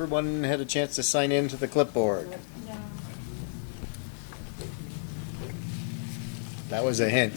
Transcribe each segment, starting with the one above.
Everyone had a chance to sign in to the clipboard. That was a hint.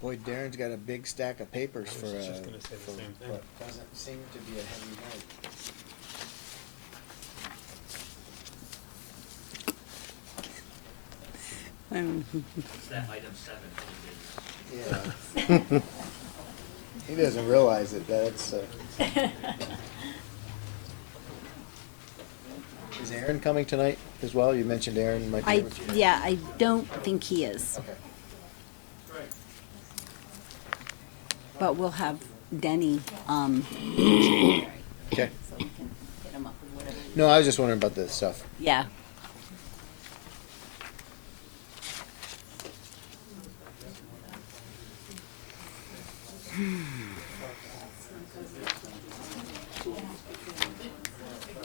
Boy, Darren's got a big stack of papers for just gonna say the same thing. what doesn't seem to be a heavy night. It's that item 7 Yeah. He doesn't realize it, that's, Is Aaron coming tonight as well? You mentioned Aaron might be able to. Yeah, I don't think he is, Okay. but we'll have Denny, Okay. so we can hit him up with whatever. No, I was just wondering about this stuff. Yeah.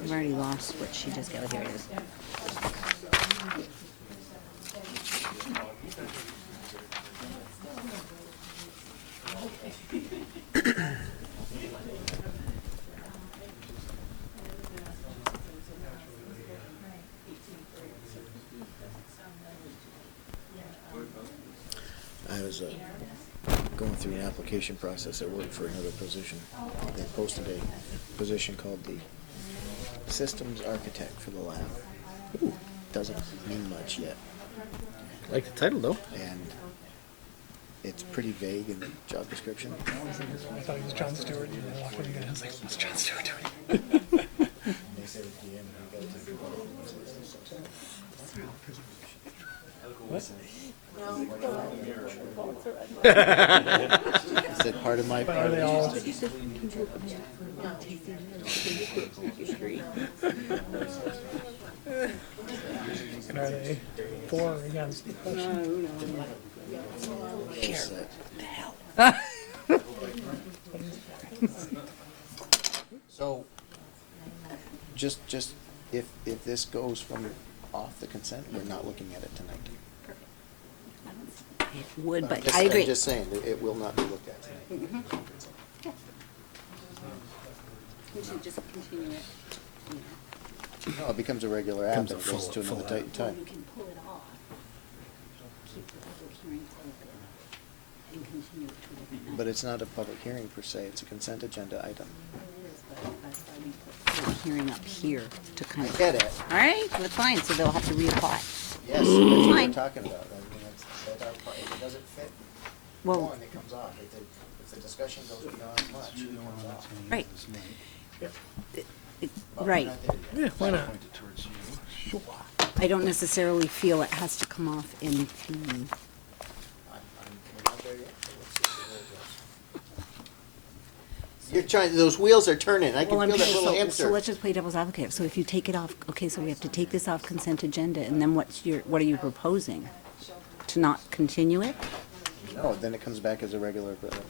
I've already lost what she just got. Here it is. I was going through an application process at work for another position. They posted a position called the Systems Architect for the lab. Ooh, doesn't mean much yet, I like the title though. and it's pretty vague in the job description. I thought he was John Stewart. You were walking in, I was like, what's John Stewart doing? They said at the end, you gotta take What? Is that part of my But part? are they all? And are they for or against the question? So, just if this goes from off the consent, we're not looking at it tonight. It would, but Just- I agree. I'm just saying, that it will not be looked at tonight. We should just continue it. No, it becomes a regular app and Becomes it a goes to full another date and time. You can pull it off, keep the public hearing open, and continue it to a different night. But it's not a public hearing per se, it's a consent agenda item. It is, but that's why we put public hearing up here to kind I of. get it. All right, that's fine, so they'll have to reapply. Yes, that's what we're Fine. talking about. I mean, that's our part. If it doesn't fit Well, one, it comes off. If the discussion goes beyond much, it comes off. right. Yep. But we're Right. not there yet. Yeah, why not? Sure. I don't necessarily feel it has to come off in the, We're not there yet. So let's see where it goes. You're trying, those wheels are turning. I can well, feel that little so hamster. let's just play devil's advocate. So if you take it off, okay, so we have to take this off consent agenda, and then what are you proposing? To not continue it? No, then it comes back as a regular application.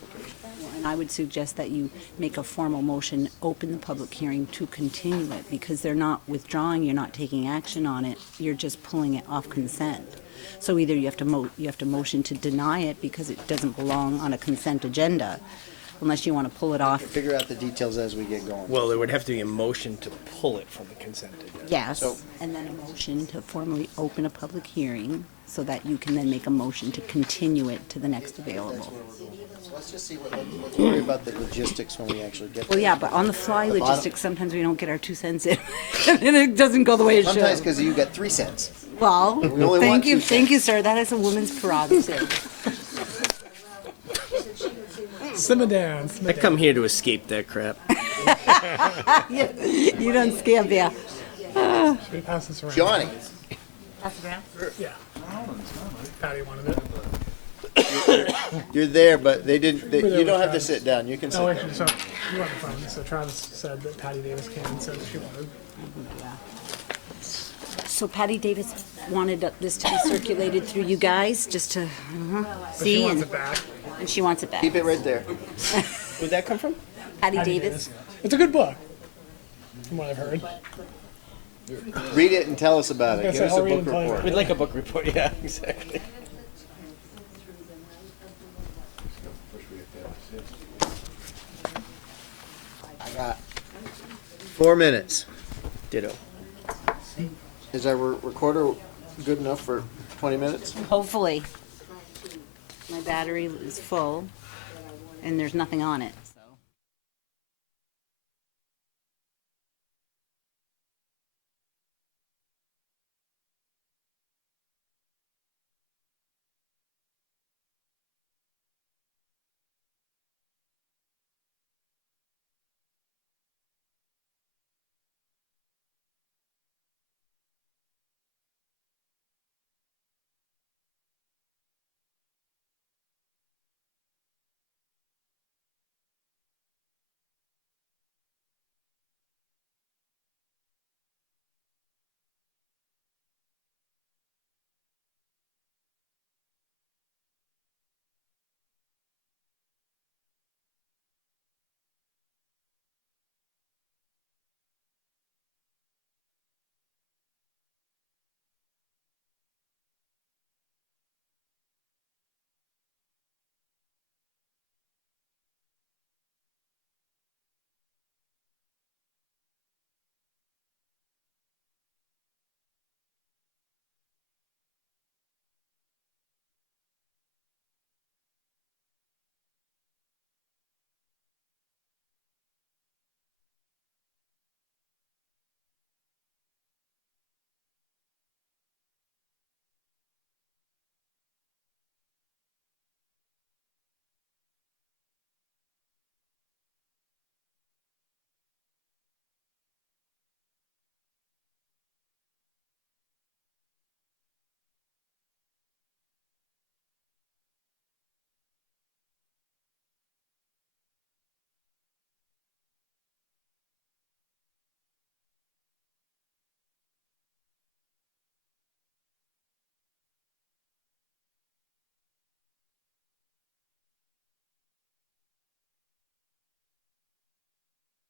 And I would suggest that you make a formal motion, open the public hearing to continue it, because they're not withdrawing, you're not taking action on it, you're just pulling it off consent. So either you have to motion to deny it because it doesn't belong on a consent agenda, unless you want to pull it off. Figure out the details as we get going. Well, there would have to be a motion to pull it from the consent agenda. Yes, So- and then a motion to formally open a public hearing, so that you can then make a motion to continue it to the next That's available. where we're going. So let's just see let's worry about the logistics when we actually get there. Well, yeah, but on the fly The bottom- logistics, sometimes we don't get our 2 cents in, and it doesn't go the way it should. Sometimes because you got 3 cents. Well, We only thank want you, 2 thank you, sir. That is a woman's prerogative. Simmer down. I come here to escape that crap. You don't scam, yeah. Should we pass this around? Johnny, Yeah. Patty wanted it. you're there, but they didn't. We're there You don't with have to Travis. sit down. You can sit Oh, there. actually, so you want the phone. So Travis said that Patty Davis came, so she wanted. So Patty Davis wanted this to be circulated through you guys, just to But she see, wants and it back. she wants it back. Keep it right there. Where'd that come from? Patty Patty Davis. It's a good book. from what I've heard. Read it and tell us about it. Yes, Give us I'll a read book and tell you. report. We'd like a book report, yeah, exactly. I got 4 minutes. Ditto. Is our recorder good enough for 20 minutes? Hopefully. My battery is full, and there's nothing on it, so.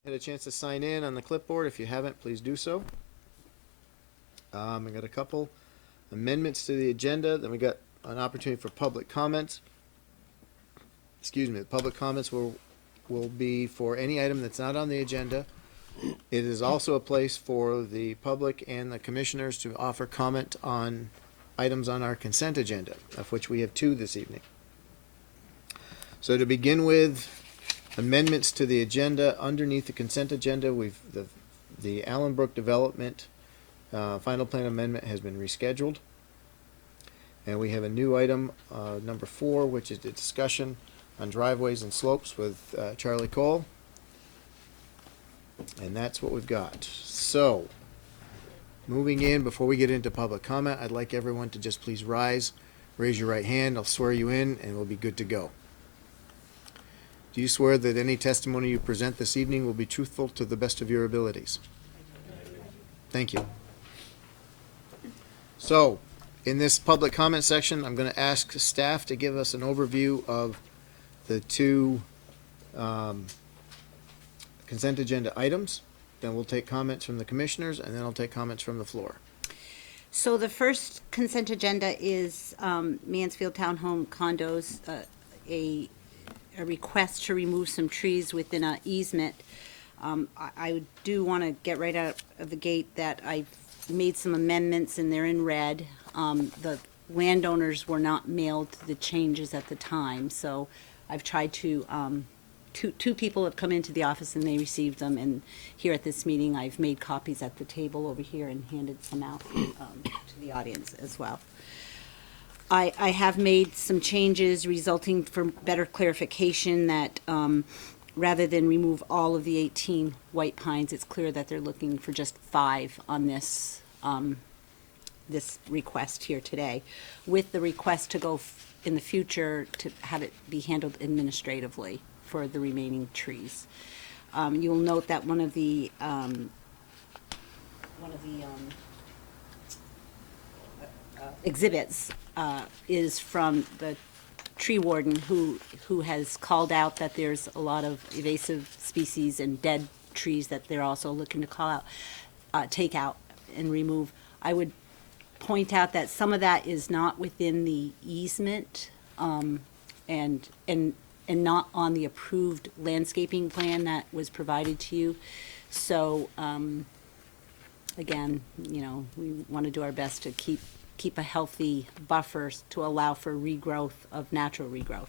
Had a chance to sign in on the clipboard. If you haven't, please do so. I got a couple amendments to the agenda. Then we got an opportunity for public comments. Excuse me. The public comments will be for any item that's not on the agenda. It is also a place for the public and the commissioners to offer comment on items on our consent agenda, of which we have 2 this evening. So to begin with, amendments to the agenda. Underneath the consent agenda, the Allenbrook Development final plan amendment has been rescheduled. And we have a new item, number 4, which is the discussion on driveways and slopes with Charlie Cole. And that's what we've got. So, moving in, before we get into public comment, I'd like everyone to just please rise, raise your right hand, I'll swear you in, and we'll be good to go. Do you swear that any testimony you present this evening will be truthful to the best of your abilities? Thank you. So, in this public comment section, I'm going to ask staff to give us an overview of the 2 consent agenda items. Then we'll take comments from the commissioners, and then I'll take comments from the floor. So the first consent agenda is Mansfield Townhome Condos, a request to remove some trees within an easement. I do want to get right out of the gate that I made some amendments, and they're in red. The landowners were not mailed the changes at the time, so I've tried to, two people have come into the office and they received them, and here at this meeting I've made copies at the table over here and handed some out to the audience as well. I have made some changes resulting from better clarification that rather than remove all of the 18 white pines, it's clear that they're looking for just 5 on this this request here today, with the request to go in the future to have it be handled administratively for the remaining trees. You'll note that one of the exhibits is from the tree warden who has called out that there's a lot of invasive species and dead trees that they're also looking to take out and remove. I would point out that some of that is not within the easement, and not on the approved landscaping plan that was provided to you. So, again, you know, we want to do our best to keep a healthy buffer to allow for regrowth of natural regrowth.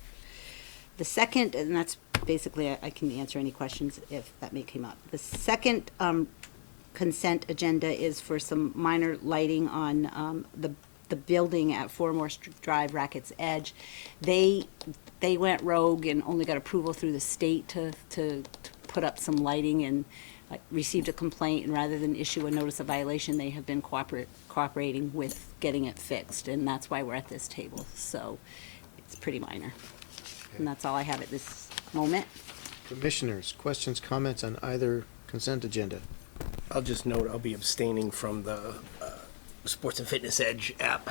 The second, and that's basically, I can answer any questions if that may come up. The second consent agenda is for some minor lighting on the building at 4 Morse Drive, Rackett's Edge. They went rogue and only got approval through the state to put up some lighting, and received a complaint, and rather than issue a notice of violation, they have been cooperating with getting it fixed, and that's why we're at this table. So it's pretty minor. And that's all I have at this moment. Commissioners, questions, comments on either consent agenda? I'll just note I'll be abstaining from the Sports and Fitness Edge app.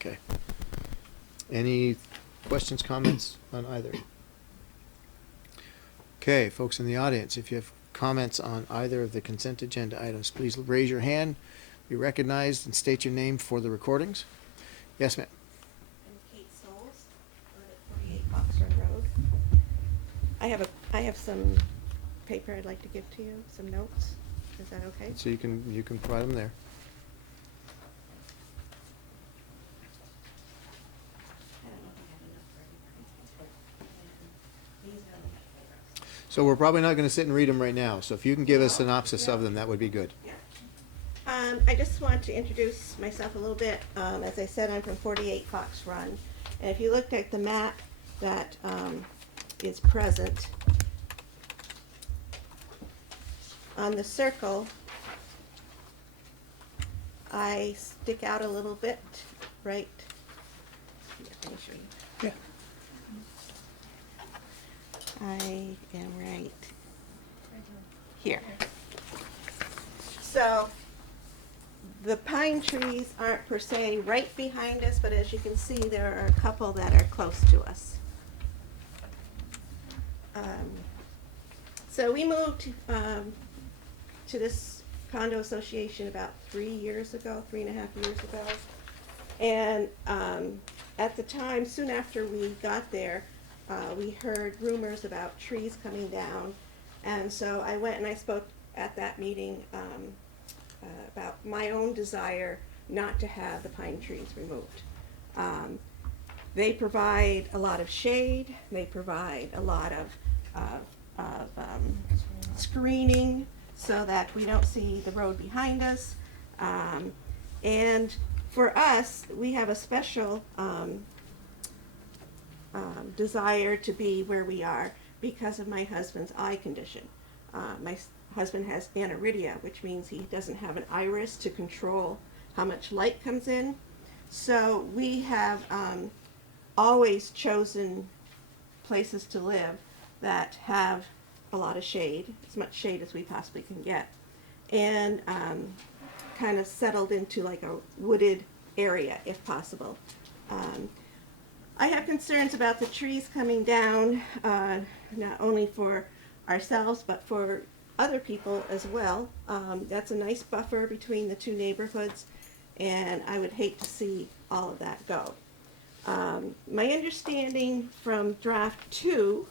Okay. Any questions, comments on either? Okay, folks in the audience, if you have comments on either of the consent agenda items, please raise your hand, be recognized, and state your name for the recordings. Yes, ma'am. I'm Kate Souls, I live at 48 Foxford Road. I have some paper I'd like to give to you, some notes. Is that okay? So you can provide them there. I don't know if I have enough for everybody. These are the photos. So we're probably not going to sit and read them right now, so if you can give a synopsis of them, that would be good. Yeah. I just want to introduce myself a little bit. As I said, I'm from 48 Fox Run. And if you looked at the map that is present, on the circle, I stick out a little bit, right? Yeah, let me show you. Yeah. I am right here. So the pine trees aren't per se right behind us, but as you can see, there are a couple that are close to us. So we moved to this condo association about 3 years ago, 3.5 years ago. And at the time, soon after we got there, we heard rumors about trees coming down. And so I went and I spoke at that meeting about my own desire not to have the pine trees removed. They provide a lot of shade, they provide a lot of screening so that we don't see the road behind us. And for us, we have a special desire to be where we are because of my husband's eye condition. My husband has aniridia, which means he doesn't have an iris to control how much light comes in. So we have always chosen places to live that have a lot of shade, as much shade as we possibly can get, and kind of settled into like a wooded area if possible. I have concerns about the trees coming down, not only for ourselves but for other people as well. That's a nice buffer between the two neighborhoods, and I would hate to see all of that go. My understanding from draft 2,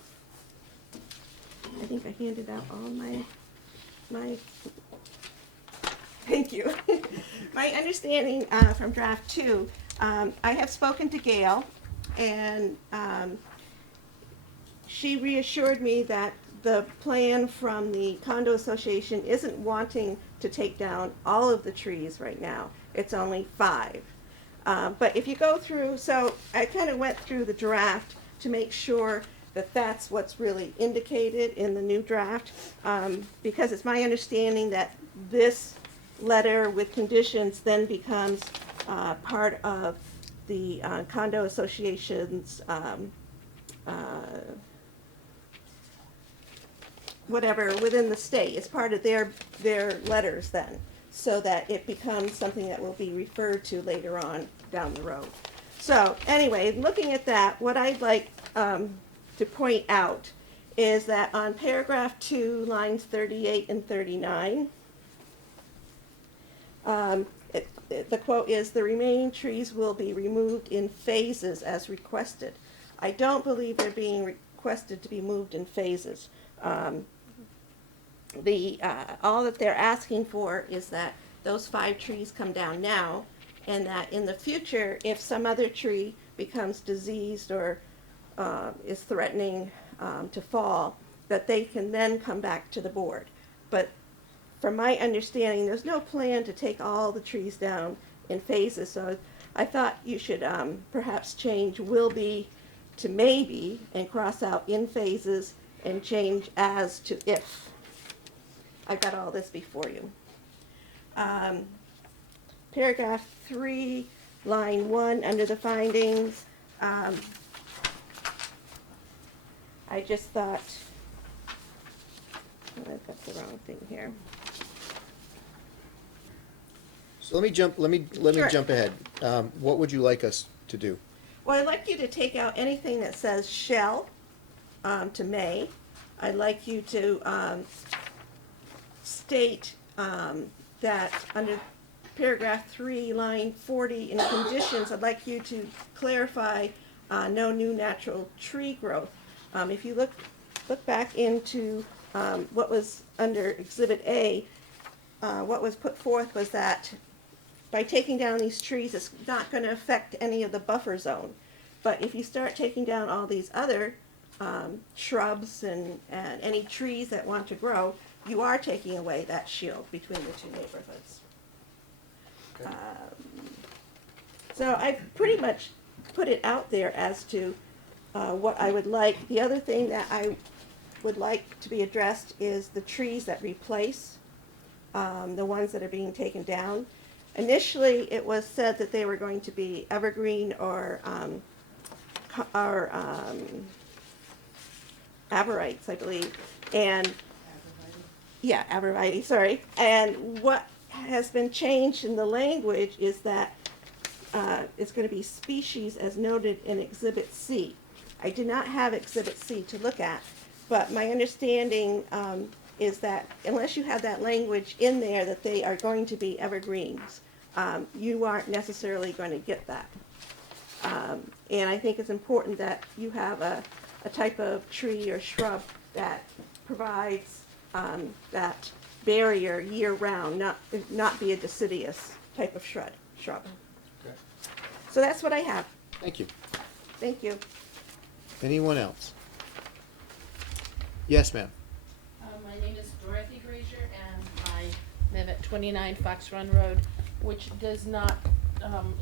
I think I handed out all my thank you. My understanding from draft 2, I have spoken to Gail, and she reassured me that the plan from the condo association isn't wanting to take down all of the trees right now. It's only 5. But if you go through, so I kind of went through the draft to make sure that that's what's really indicated in the new draft, because it's my understanding that this letter with conditions then becomes part of the condo association's whatever within the state. It's part of their letters then, so that it becomes something that will be referred to later on down the road. So anyway, looking at that, what I'd like to point out is that on paragraph 2, lines 38 and 39, the quote is, "The remaining trees will be removed in phases as requested." I don't believe they're being requested to be moved in phases. All that they're asking for is that those 5 trees come down now, and that in the future, if some other tree becomes diseased or is threatening to fall, that they can then come back to the board. But from my understanding, there's no plan to take all the trees down in phases, so I thought you should perhaps change "will be" to "maybe" and cross out "in phases" and change "as" to "if." I've got all this before you. Paragraph 3, line 1, under the findings, I just thought, I've got the wrong thing here. So let me jump Sure. ahead. What would you like us to do? Well, I'd like you to take out anything that says "shall" to "may." I'd like you to state that under paragraph 3, line 40, in conditions, I'd like you to clarify no new natural tree growth. If you look back into what was under Exhibit A, what was put forth was that by taking down these trees, it's not going to affect any of the buffer zone. But if you start taking down all these other shrubs and any trees that want to grow, you are taking away that shield between the two neighborhoods. So I pretty much put it out there as to what I would like. The other thing that I would like to be addressed is the trees that replace the ones that are being taken down. Initially, it was said that they were going to be evergreen or aborites, I believe, and yeah, arborvitae, sorry. And what has been changed in the language is that it's going to be species as noted in Exhibit C. I did not have Exhibit C to look at, but my understanding is that unless you have that language in there that they are going to be evergreens, you aren't necessarily going to get that. And I think it's important that you have a type of tree or shrub that provides that barrier year-round, not be a deciduous type of shrub. Okay. So that's what I have. Thank you. Thank you. Anyone else? Yes, ma'am. My name is Dorothy Grazier, and I live at 29 Fox Run Road, which does not,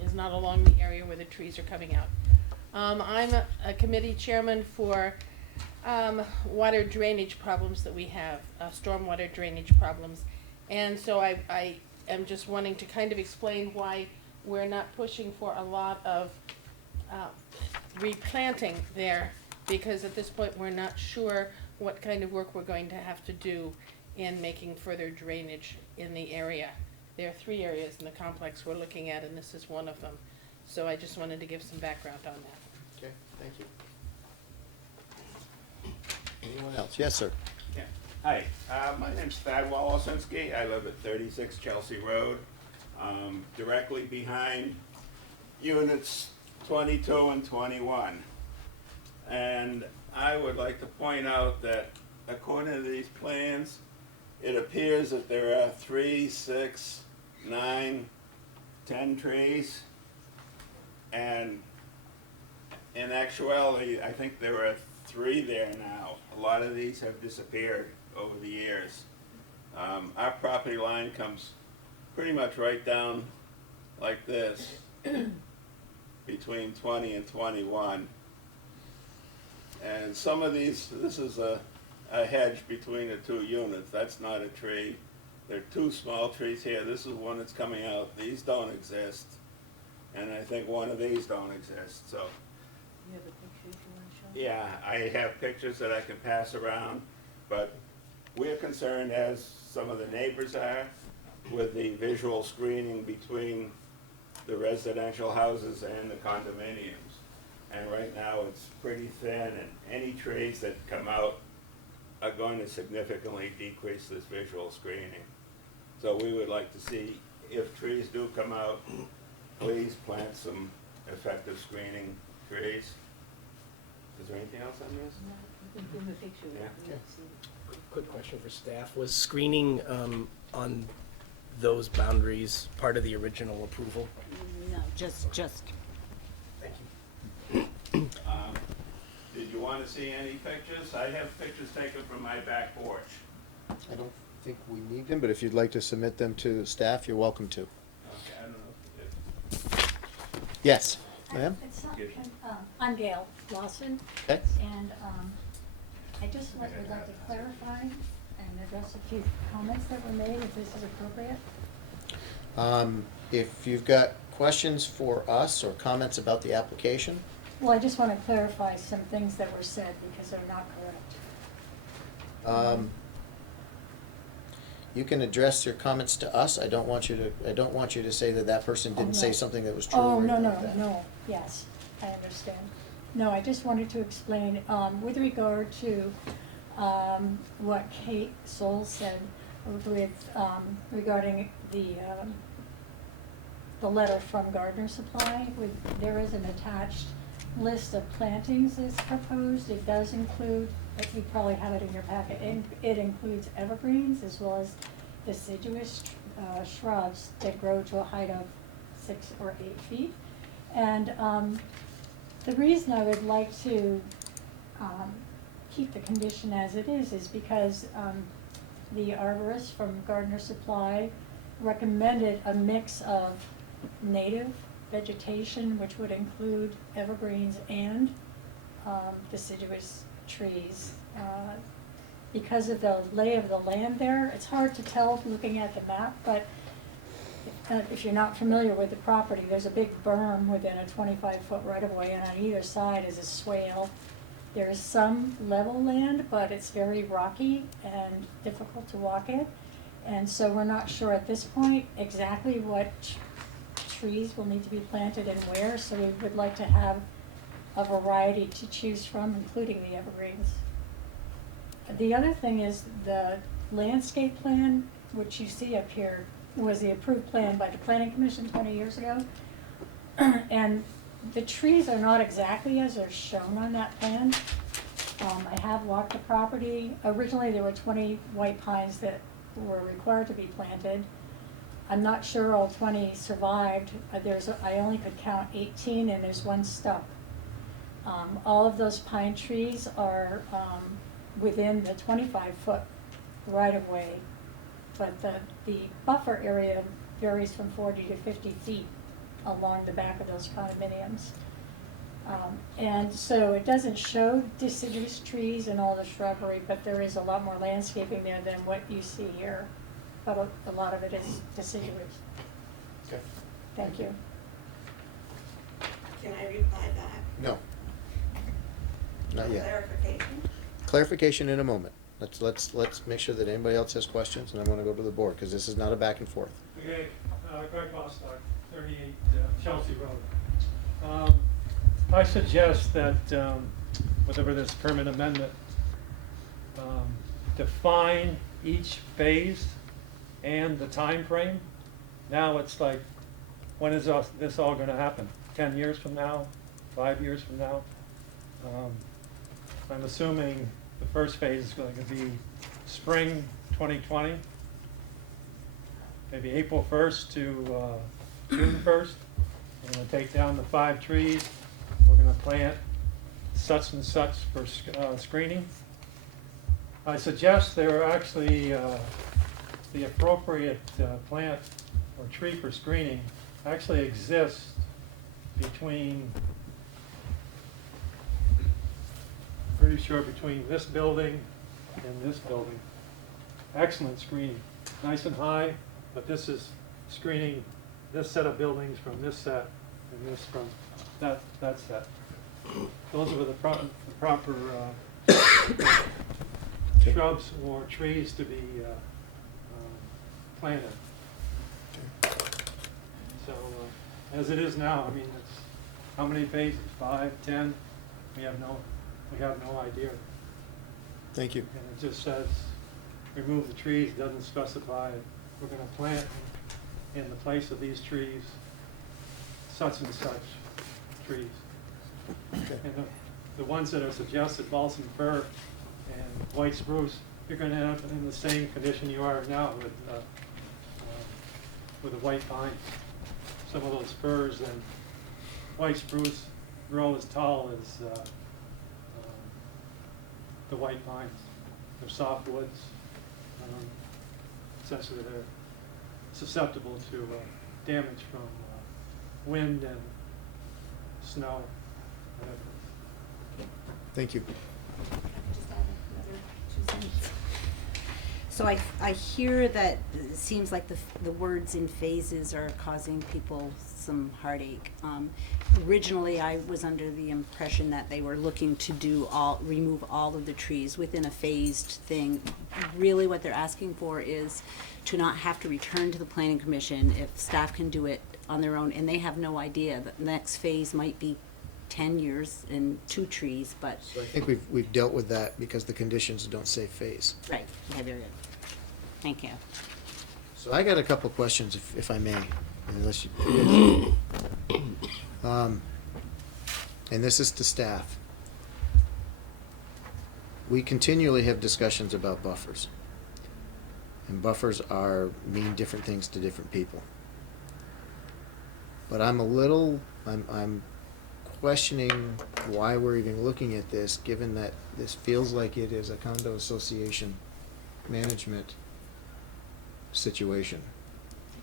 is not along the area where the trees are coming out. I'm a committee chairman for water drainage problems that we have, stormwater drainage problems. And so I am just wanting to kind of explain why we're not pushing for a lot of replanting there, because at this point we're not sure what kind of work we're going to have to do in making further drainage in the area. There are 3 areas in the complex we're looking at, and this is one of them. So I just wanted to give some background on that. Okay, thank you. Anyone else? Yes, sir. Yeah. Hi, my name's Thad Wolosinski. I live at 36 Chelsea Road, directly behind units 22 and 21. And I would like to point out that according to these plans, it appears that there are 3, 6, 9, 10 trees. And in actuality, I think there are 3 there now. A lot of these have disappeared over the years. Our property line comes pretty much right down like this between 20 and 21. And some of these, this is a hedge between the 2 units. That's not a tree. There are 2 small trees here. This is one that's coming out. These don't exist. And I think one of these don't exist. So You have a picture you want to show? yeah, I have pictures that I can pass around, but we're concerned, as some of the neighbors are, with the visual screening between the residential houses and the condominiums. And right now it's pretty thin, and any trees that come out are going to significantly decrease this visual screening. So we would like to see, if trees do come out, please plant some effective screening trees. Is there anything else on this? Yeah. Quick question for staff. Was screening on those boundaries part of the original approval? No, just. Thank you. Did you want to see any pictures? I have pictures taken from my back porch. I don't think we need them, but if you'd like to submit them to staff, you're welcome to. Okay, I don't know if, Yes, ma'am? It's not, I'm Gail Lawson, Okay. and I just would like to clarify and address a few comments that were made, if this is appropriate. If you've got questions for us or comments about the application, Well, I just want to clarify some things that were said because they're not correct. you can address your comments to us. I don't want you to say that that person didn't say no. something that was true. Oh, or no, anything no, like that. no, yes, I understand. No, I just wanted to explain, with regard to what Kate Soul said with, regarding the letter from Gardner Supply, there is an attached list of plantings that's proposed. It does include, you probably have it in your packet, it includes evergreens as well as deciduous shrubs that grow to a height of 6 or 8 feet. And the reason I would like to keep the condition as it is because the arborist from Gardner Supply recommended a mix of native vegetation, which would include evergreens and deciduous trees. Because of the lay of the land there, it's hard to tell looking at the map, but if you're not familiar with the property, there's a big berm within a 25-foot right-of-way, and on either side is a swale. There's some level land, but it's very rocky and difficult to walk in. And so we're not sure at this point exactly what trees will need to be planted and where, so we would like to have a variety to choose from, including the evergreens. The other thing is the landscape plan, which you see up here, was the approved plan by the Planning Commission 20 years ago. And the trees are not exactly as they're shown on that plan. I have walked the property. Originally, there were 20 white pines that were required to be planted. I'm not sure all 20 survived. I only could count 18, and there's one stump. All of those pine trees are within the 25-foot right-of-way, but the buffer area varies from 40 to 50 feet along the back of those condominiums. And so it doesn't show deciduous trees and all the shrubbery, but there is a lot more landscaping there than what you see here. But a lot of it is deciduous. Okay. Thank you. Can I reply back? No. Not yet. Clarification? Clarification in a moment. Let's make sure that anybody else has questions, and I'm gonna go to the board, because this is not a back and forth. Okay, Greg Bostock, 38 Chelsea Road. I suggest that, whatever this permit amendment, define each phase and the time frame. Now it's like, when is this all gonna happen? 10 years from now? 5 years from now? I'm assuming the first phase is going to be spring 2020, maybe April 1st to June 1st. We're going to take down the 5 trees. We're going to plant such and such for screening. I suggest there are actually the appropriate plant or tree for screening actually exists between, pretty sure between this building and this building. Excellent screening, nice and high, but this is screening this set of buildings from this set and this from that set. Those are the proper shrubs or trees to be planted. So as it is now, I mean, it's how many phases? 5, 10? We have no idea. Thank you. And it just says, remove the trees, doesn't specify, we're gonna plant in the place of these trees, such and such trees. Okay. And the ones that are suggested, balsam fir and white spruce, you're gonna have in the same condition you are now with the white pine. Some of those firs and white spruce grow as tall as the white pines. They're softwoods. Essentially, they're susceptible to damage from wind and snow, whatever. Thank you. Just add another 2 cents. So I hear that it seems like the words in phases are causing people some heartache. Originally, I was under the impression that they were looking to remove all of the trees within a phased thing. Really, what they're asking for is to not have to return to the planning commission if staff can do it on their own, and they have no idea that the next phase might be 10 years and 2 trees, but. So I think we've dealt with that because the conditions don't say phase. Right, okay, very good. Thank you. So I got a couple questions, if I may, unless you. And this is to staff. We continually have discussions about buffers. And buffers mean different things to different people. But I'm questioning why we're even looking at this, given that this feels like it is a condo association management situation.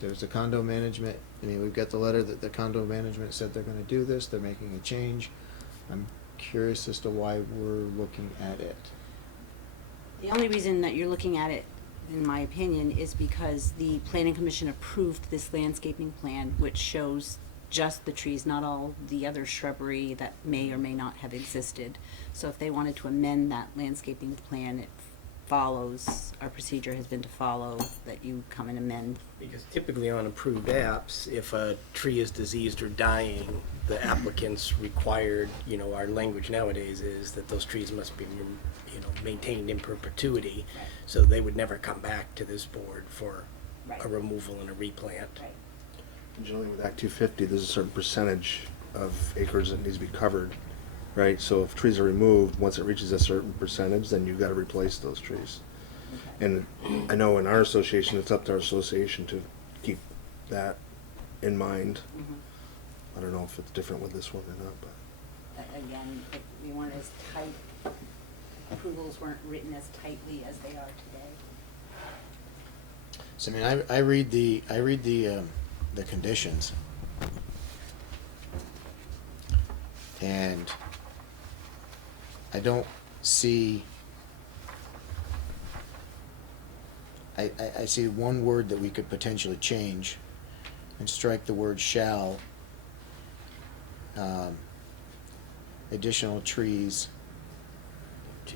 There's a condo management, we've got the letter that the condo management said they're gonna do this, they're making a change. I'm curious as to why we're looking at it. The only reason that you're looking at it, in my opinion, is because the planning commission approved this landscaping plan, which shows just the trees, not all the other shrubbery that may or may not have existed. So if they wanted to amend that landscaping plan, it follows, our procedure has been to follow that you come and amend. Because typically on approved apps, if a tree is diseased or dying, the applicant's required, our language nowadays is that those trees must be, maintained in perpetuity. So they would never come back to this board for Right. a removal and a replant. Right. Generally with Act 250, there's a certain percentage of acres that needs to be covered, right? So if trees are removed, once it reaches a certain percentage, then you've got to replace those trees. And I know in our association, it's up to our association to keep that in mind. I don't know if it's different with this one or not, but. Again, if we want as tight, approvals weren't written as tightly as they are today. So I read the conditions. And I don't see, I see one word that we could potentially change and strike the word shall. Additional trees,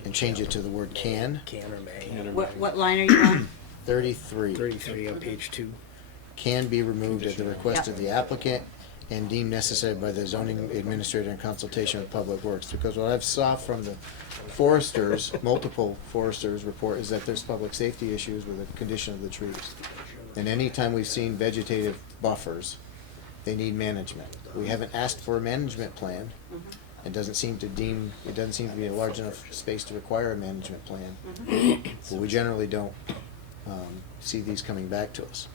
and change it to the word can. Can or may. What line are you on? 33. 33 on page 2. Can be removed at the request of the applicant and deemed necessary by the zoning administrator in consultation with Public Works. Because what I've saw from the foresters, multiple foresters report, is that there's public safety issues with the condition of the trees. And anytime we've seen vegetative buffers, they need management. We haven't asked for a management plan. It doesn't seem to be a large enough space to require a management plan. But we generally don't see these coming back to us.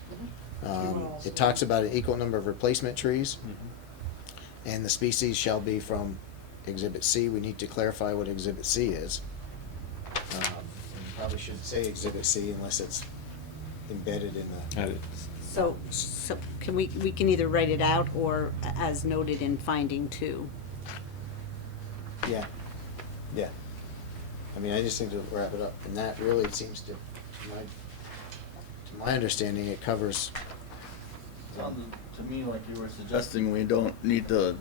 It talks about an equal number of replacement trees, and the species shall be from Exhibit C. We need to clarify what Exhibit C is. We probably shouldn't say Exhibit C unless it's embedded in the. So can we can either write it out or as noted in finding 2. Yeah. I just think to wrap it up, and that really seems to my understanding, it covers. Sounds to me like you were suggesting we don't need to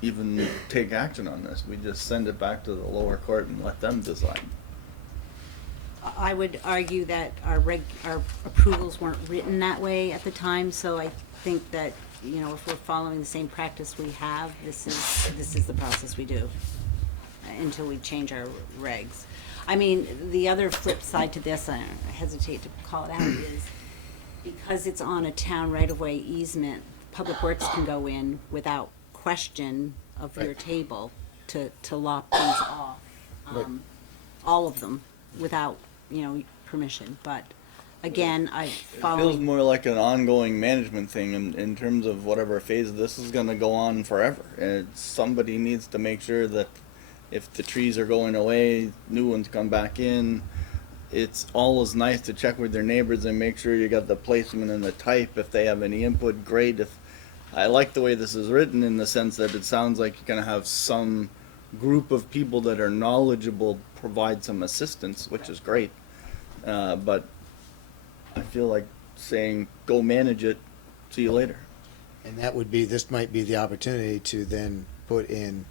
even take action on this. We just send it back to the lower court and let them decide. I would argue that our approvals weren't written that way at the time, so I think that, if we're following the same practice we have, this is the process we do until we change our regs. I mean, the other flip side to this, I hesitate to call it out, is because it's on a town right-of-way easement, Public Works can go in without question of your Right. table to lop these off. Right. All of them, without, permission, but again, I Feels follow. more like an ongoing management thing in terms of whatever phase this is going to go on forever. And somebody needs to make sure that if the trees are going away, new ones come back in. It's always nice to check with their neighbors and make sure you got the placement and the type. If they have any input, great. If I like the way this is written in the sense that it sounds like you're going to have some group of people that are knowledgeable provide some assistance, which is great. But I feel like saying, go manage it, see you later. And that would be, this might be the opportunity to then put in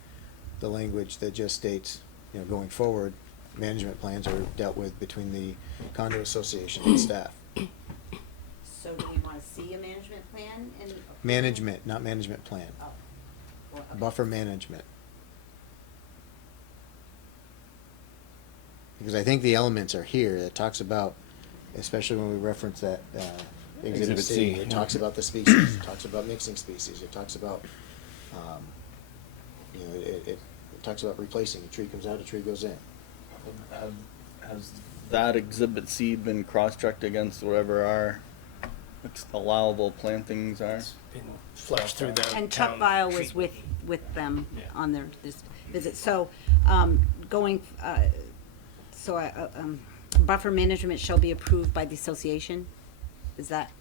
the language that just states, going forward, management plans are dealt with between the condo association and staff. So do we want to see a management plan? Management, not management plan. Oh. Well, okay. Buffer management. Because I think the elements are here. It talks about, especially when we reference that Exhibit C, it talks about the species, it talks about mixing species, it talks about, it talks about replacing. A tree comes out, a tree goes in. Has that Exhibit C been cross-checked against whatever our allowable plantings are? Been flushed through the And Chuck town Vile was treatment. with them Yeah. on this visit. So, buffer management shall be approved by the association? Is that,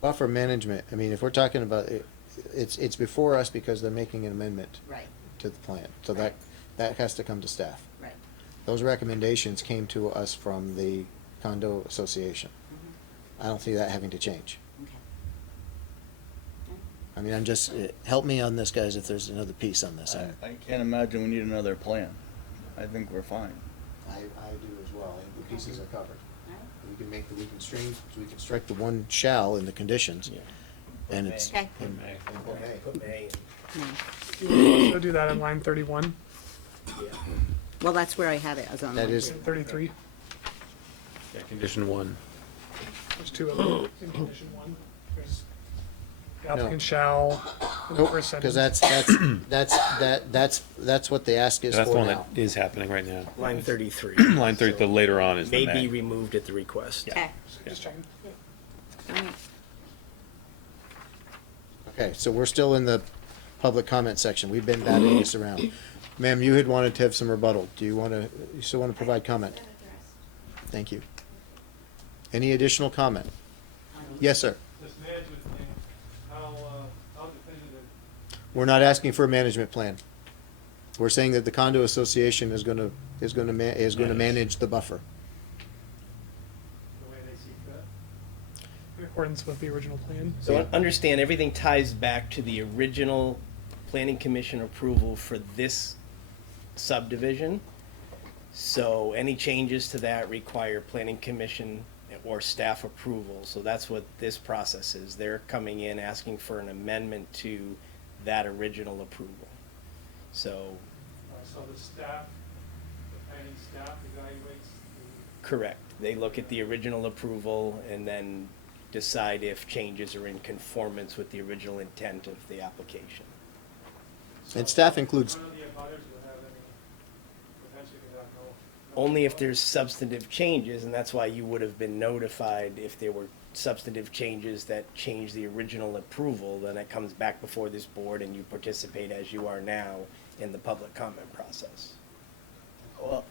Buffer management, I mean, if we're talking about, it's before us because they're making an amendment right, to the plan. So that has to come to staff. right. Those recommendations came to us from the condo association. I don't see that having to change. Okay. I mean, I'm just, help me on this, guys, if there's another piece on this. I can't imagine we need another plan. I think we're fine. I do as well. I think the pieces are covered. All right. We can strike the one shall in the conditions, and it's. Okay. Put May Hmm. So do that on line 31, yeah. Well, that's where I had it. I was on That line is- 33. Yeah, condition 1. There's two of them in condition 1. There's the applicant shall, in the Nope, first because sentence. that's what the ask is That's the for one now. that is happening right now. Line 33. Line 30, the later on is the May be May. removed at the request. Okay. Just checking. Yeah. All right. Okay, so we're still in the public comment section. We've been batting this around. Ma'am, you had wanted to have some rebuttal. You still want to provide comment? Thank you. Any additional comment? Yes, sir. This management thing, how definitive? We're not asking for a management plan. We're saying that the condo association is gonna manage the buffer. The way they see fit. In accordance with the original plan. So understand, everything ties back to the original planning commission approval for this subdivision. So any changes to that require planning commission or staff approval. So that's what this process is. They're coming in asking for an amendment to that original approval. So, So the staff, the planning staff evaluates correct. They look at the original approval and then decide if changes are in conformance with the original intent of the application. And staff includes, none of the abutters would have any, potentially could have no. Only if there's substantive changes, and that's why you would have been notified if there were substantive changes that change the original approval, then it comes back before this board and you participate as you are now in the public comment process. Well,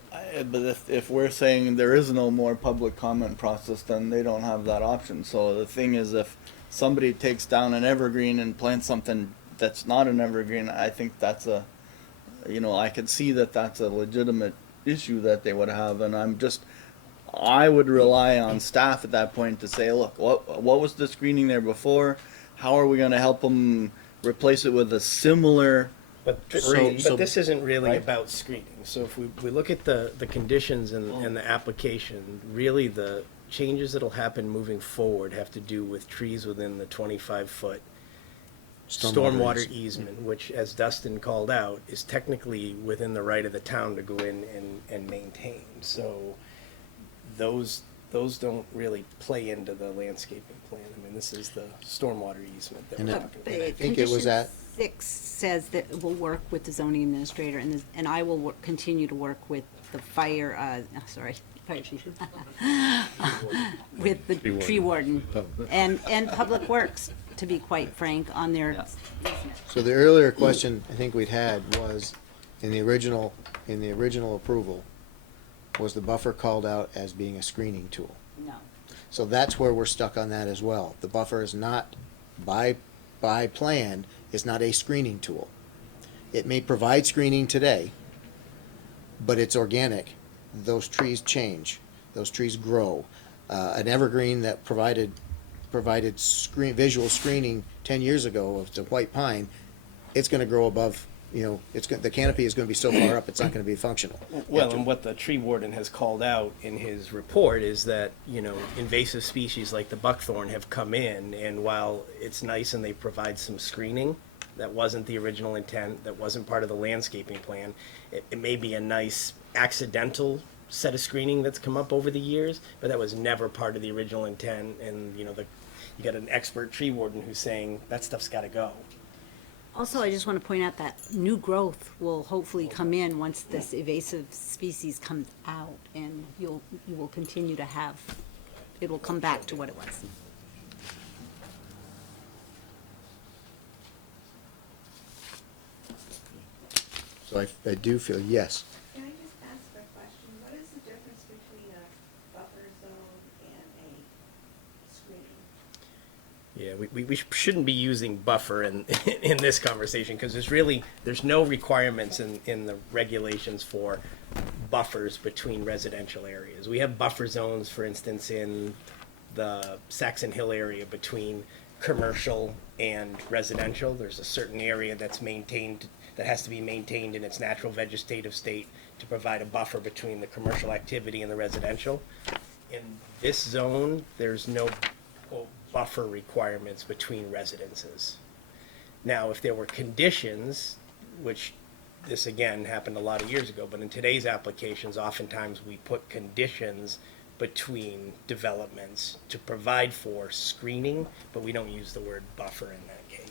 but if we're saying there is no more public comment process, then they don't have that option. So the thing is, if somebody takes down an evergreen and plants something that's not an evergreen, I think that's I could see that that's a legitimate issue that they would have, and I would rely on staff at that point to say, look, what was the screening there before? How are we going to help them replace it with a similar But tree? so- this isn't really right? about screening. So if we look at the conditions and the application, really the changes that'll happen moving forward have to do with trees within the 25-foot stormwater easement, which, as Dustin called out, is technically within the right of the town to go in and maintain. So those don't really play into the landscaping plan. I mean, this is the stormwater easement that And we're it- talking about. I think it was at- Condition 6 says that it will work with the zoning administrator, and I will continue to work with the fire chief, with the tree warden, and Public Works, to be quite frank, on their, So the earlier question I think we'd had was, in the original approval, was the buffer called out as being a screening tool? no. So that's where we're stuck on that as well. The buffer is not, by plan, is not a screening tool. It may provide screening today, but it's organic. Those trees change. Those trees grow. An evergreen that provided visual screening 10 years ago, if it's a white pine, it's gonna grow above, the canopy is gonna be so far up, it's not gonna be functional. Well, and what the tree warden has called out in his report is that, invasive species like the buckthorn have come in, and while it's nice and they provide some screening, that wasn't the original intent, that wasn't part of the landscaping plan. It may be a nice accidental set of screening that's come up over the years, but that was never part of the original intent, and, you got an expert tree warden who's saying that stuff's gotta go. Also, I just want to point out that new growth will hopefully come in once this invasive species comes out, and you will continue to have, it will come back to what it was. So I do feel, yes. Can I just ask a question? What is the difference between a buffer zone and a screening? Yeah, we shouldn't be using buffer in in this conversation, because there's no requirements in the regulations for buffers between residential areas. We have buffer zones, for instance, in the Saxon Hill area between commercial and residential. There's a certain area that has to be maintained in its natural vegetative state to provide a buffer between the commercial activity and the residential. In this zone, there's no buffer requirements between residences. Now, if there were conditions, which this again happened a lot of years ago, but in today's applications, oftentimes we put conditions between developments to provide for screening, but we don't use the word buffer in that case.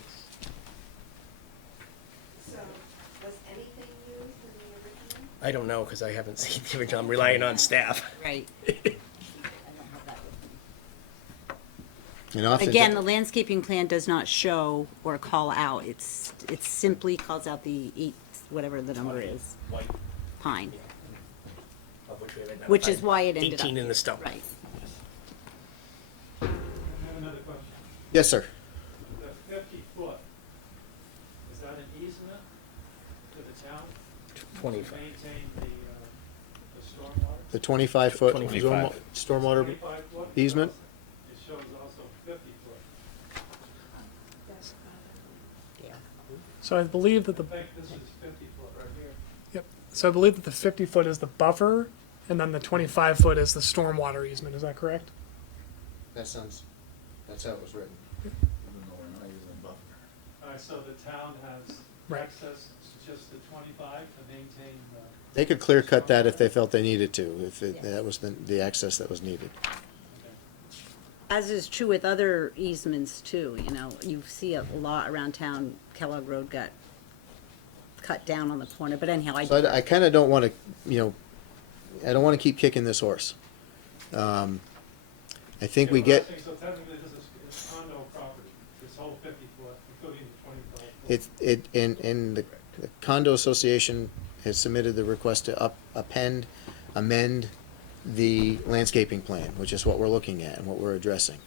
So, was anything used in the original? I don't know, because I haven't seen the original. I'm relying on staff. Right. And often- Again, the landscaping plan does not show or call out. It simply calls out the whatever the number is, White, pine, of which we have which is identified why it ended up. 18 in the stump. Right. I have another question. Yes, sir. The 50 foot, is that an easement to the town? 25. To maintain the stormwater? The 25-foot 25. stormwater 25 foot? easement? It shows also 50 foot. So I believe that I think this is 50 foot right here. yep. So I believe that the 50 foot is the buffer, and then the 25 foot is the stormwater easement. Is that correct? That's how it was written. All right, so the town has Right. access to just the 25 to maintain the. They could clear cut that if they felt they needed to, that was the access that was needed. As is true with other easements too, you see a lot around town. Kellogg Road got cut down on the corner, but anyhow, So I kind of don't want to, I don't want to keep kicking this horse. I think we get, So technically this is condo property, this whole 50 foot, including the 25 foot. and the condo association has submitted the request to amend the landscaping plan, which is what we're looking at and what we're addressing.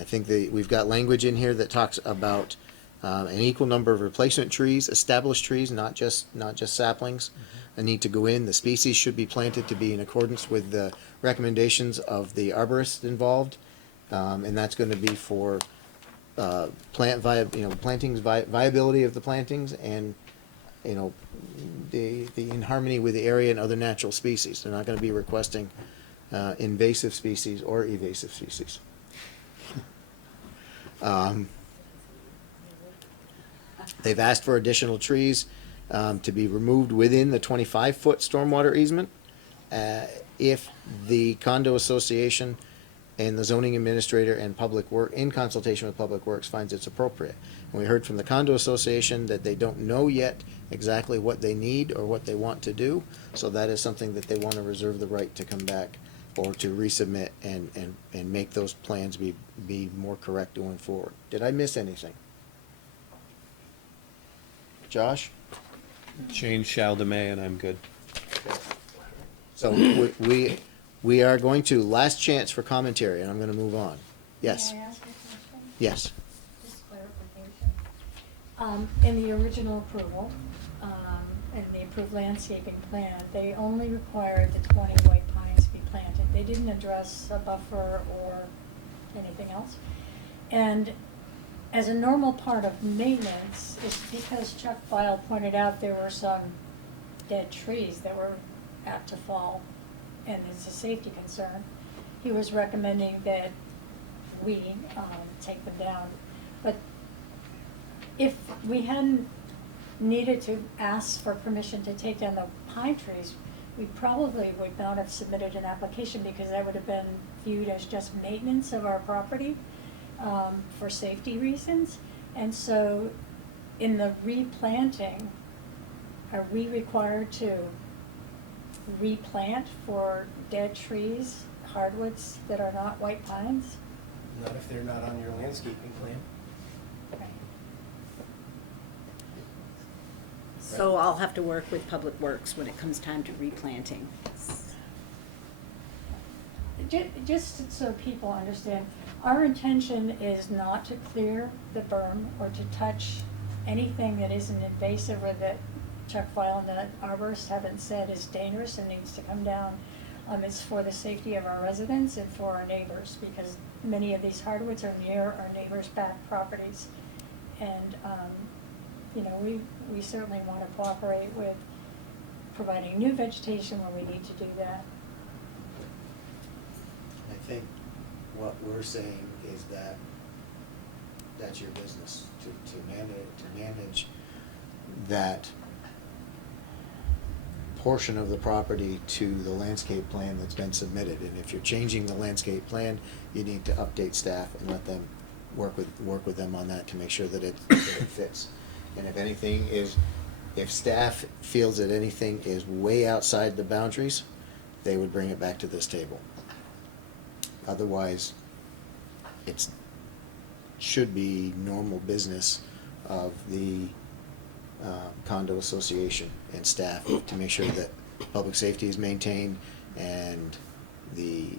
I think we've got language in here that talks about an equal number of replacement trees, established trees, not just saplings. A need to go in. The species should be planted to be in accordance with the recommendations of the arborists involved, and that's going to be for plantings, viability of the plantings, and the in harmony with the area and other natural species. They're not going to be requesting invasive species or evasive species. They've asked for additional trees to be removed within the 25-foot stormwater easement. If the condo association and the zoning administrator and public work, in consultation with Public Works, finds it's appropriate. And we heard from the condo association that they don't know yet exactly what they need or what they want to do, so that is something that they want to reserve the right to come back or to resubmit and make those plans be more correct going forward. Did I miss anything? Josh? Change shall to may, and I'm good. So we are going to, last chance for commentary, and I'm gonna move on. Yes, May I ask a question? yes. Just clarification. In the original approval, in the approved landscaping plan, they only required the 20 white pines be planted. They didn't address a buffer or anything else. And as a normal part of maintenance, it's because Chuck File pointed out there were some dead trees that were apt to fall, and it's a safety concern. He was recommending that we take them down. But if we hadn't needed to ask for permission to take down the pine trees, we probably would not have submitted an application, because that would have been viewed as just maintenance of our property for safety reasons. And so in the replanting, are we required to replant for dead trees, hardwoods that are not white pines? Not if they're not on your landscaping plan. Okay. So I'll have to work with Public Works when it comes time to replanting. Just so people understand, our intention is not to clear the berm or to touch anything that isn't invasive or that Chuck File and the arborists haven't said is dangerous and needs to come down. It's for the safety of our residents and for our neighbors, because many of these hardwoods are near our neighbors' back properties. And, you know, we certainly want to cooperate with providing new vegetation when we need to do that. I think what we're saying is that that's your business, to manage that portion of the property to the landscape plan that's been submitted. And if you're changing the landscape plan, you need to update staff and let them work with them on that to make sure that it fits. And if anything is, if staff feels that anything is way outside the boundaries, they would bring it back to this table. Otherwise, should be normal business of the condo association and staff to make sure that public safety is maintained and the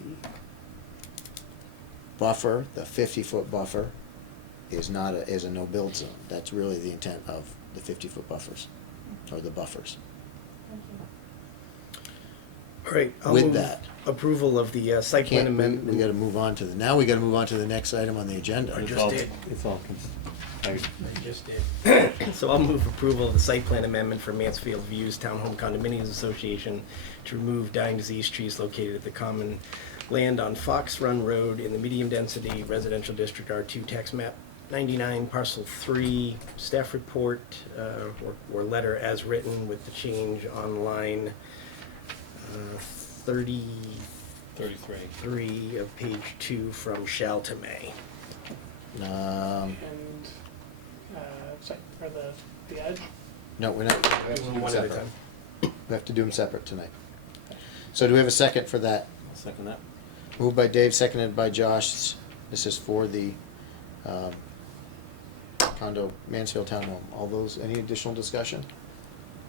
buffer, the 50-foot buffer, is a no-build zone. That's really the intent of the 50-foot buffers, or the buffers. Thank you. All right. I'll With move that. Approval of the site plan amendment. We gotta move on to the next item on the agenda. I It's just all- did. It's all, I just did. So I'll move approval of the site plan amendment for Mansfield Views Townhome Condominiums Association to remove dying disease trees located at the common land on Fox Run Road in the medium-density residential district R2 tax map 99, parcel 3, staff report, or letter as written with the change on line 33. 33 of page 2 from shall to may. And, or the edge? No, we're not. We have to do them One at a separate. time. We have to do them separate tonight. So do we have a second for that? I'll second that. Moved by Dave, seconded by Josh. This is for the condo Mansfield Townhome. All those, any additional discussion?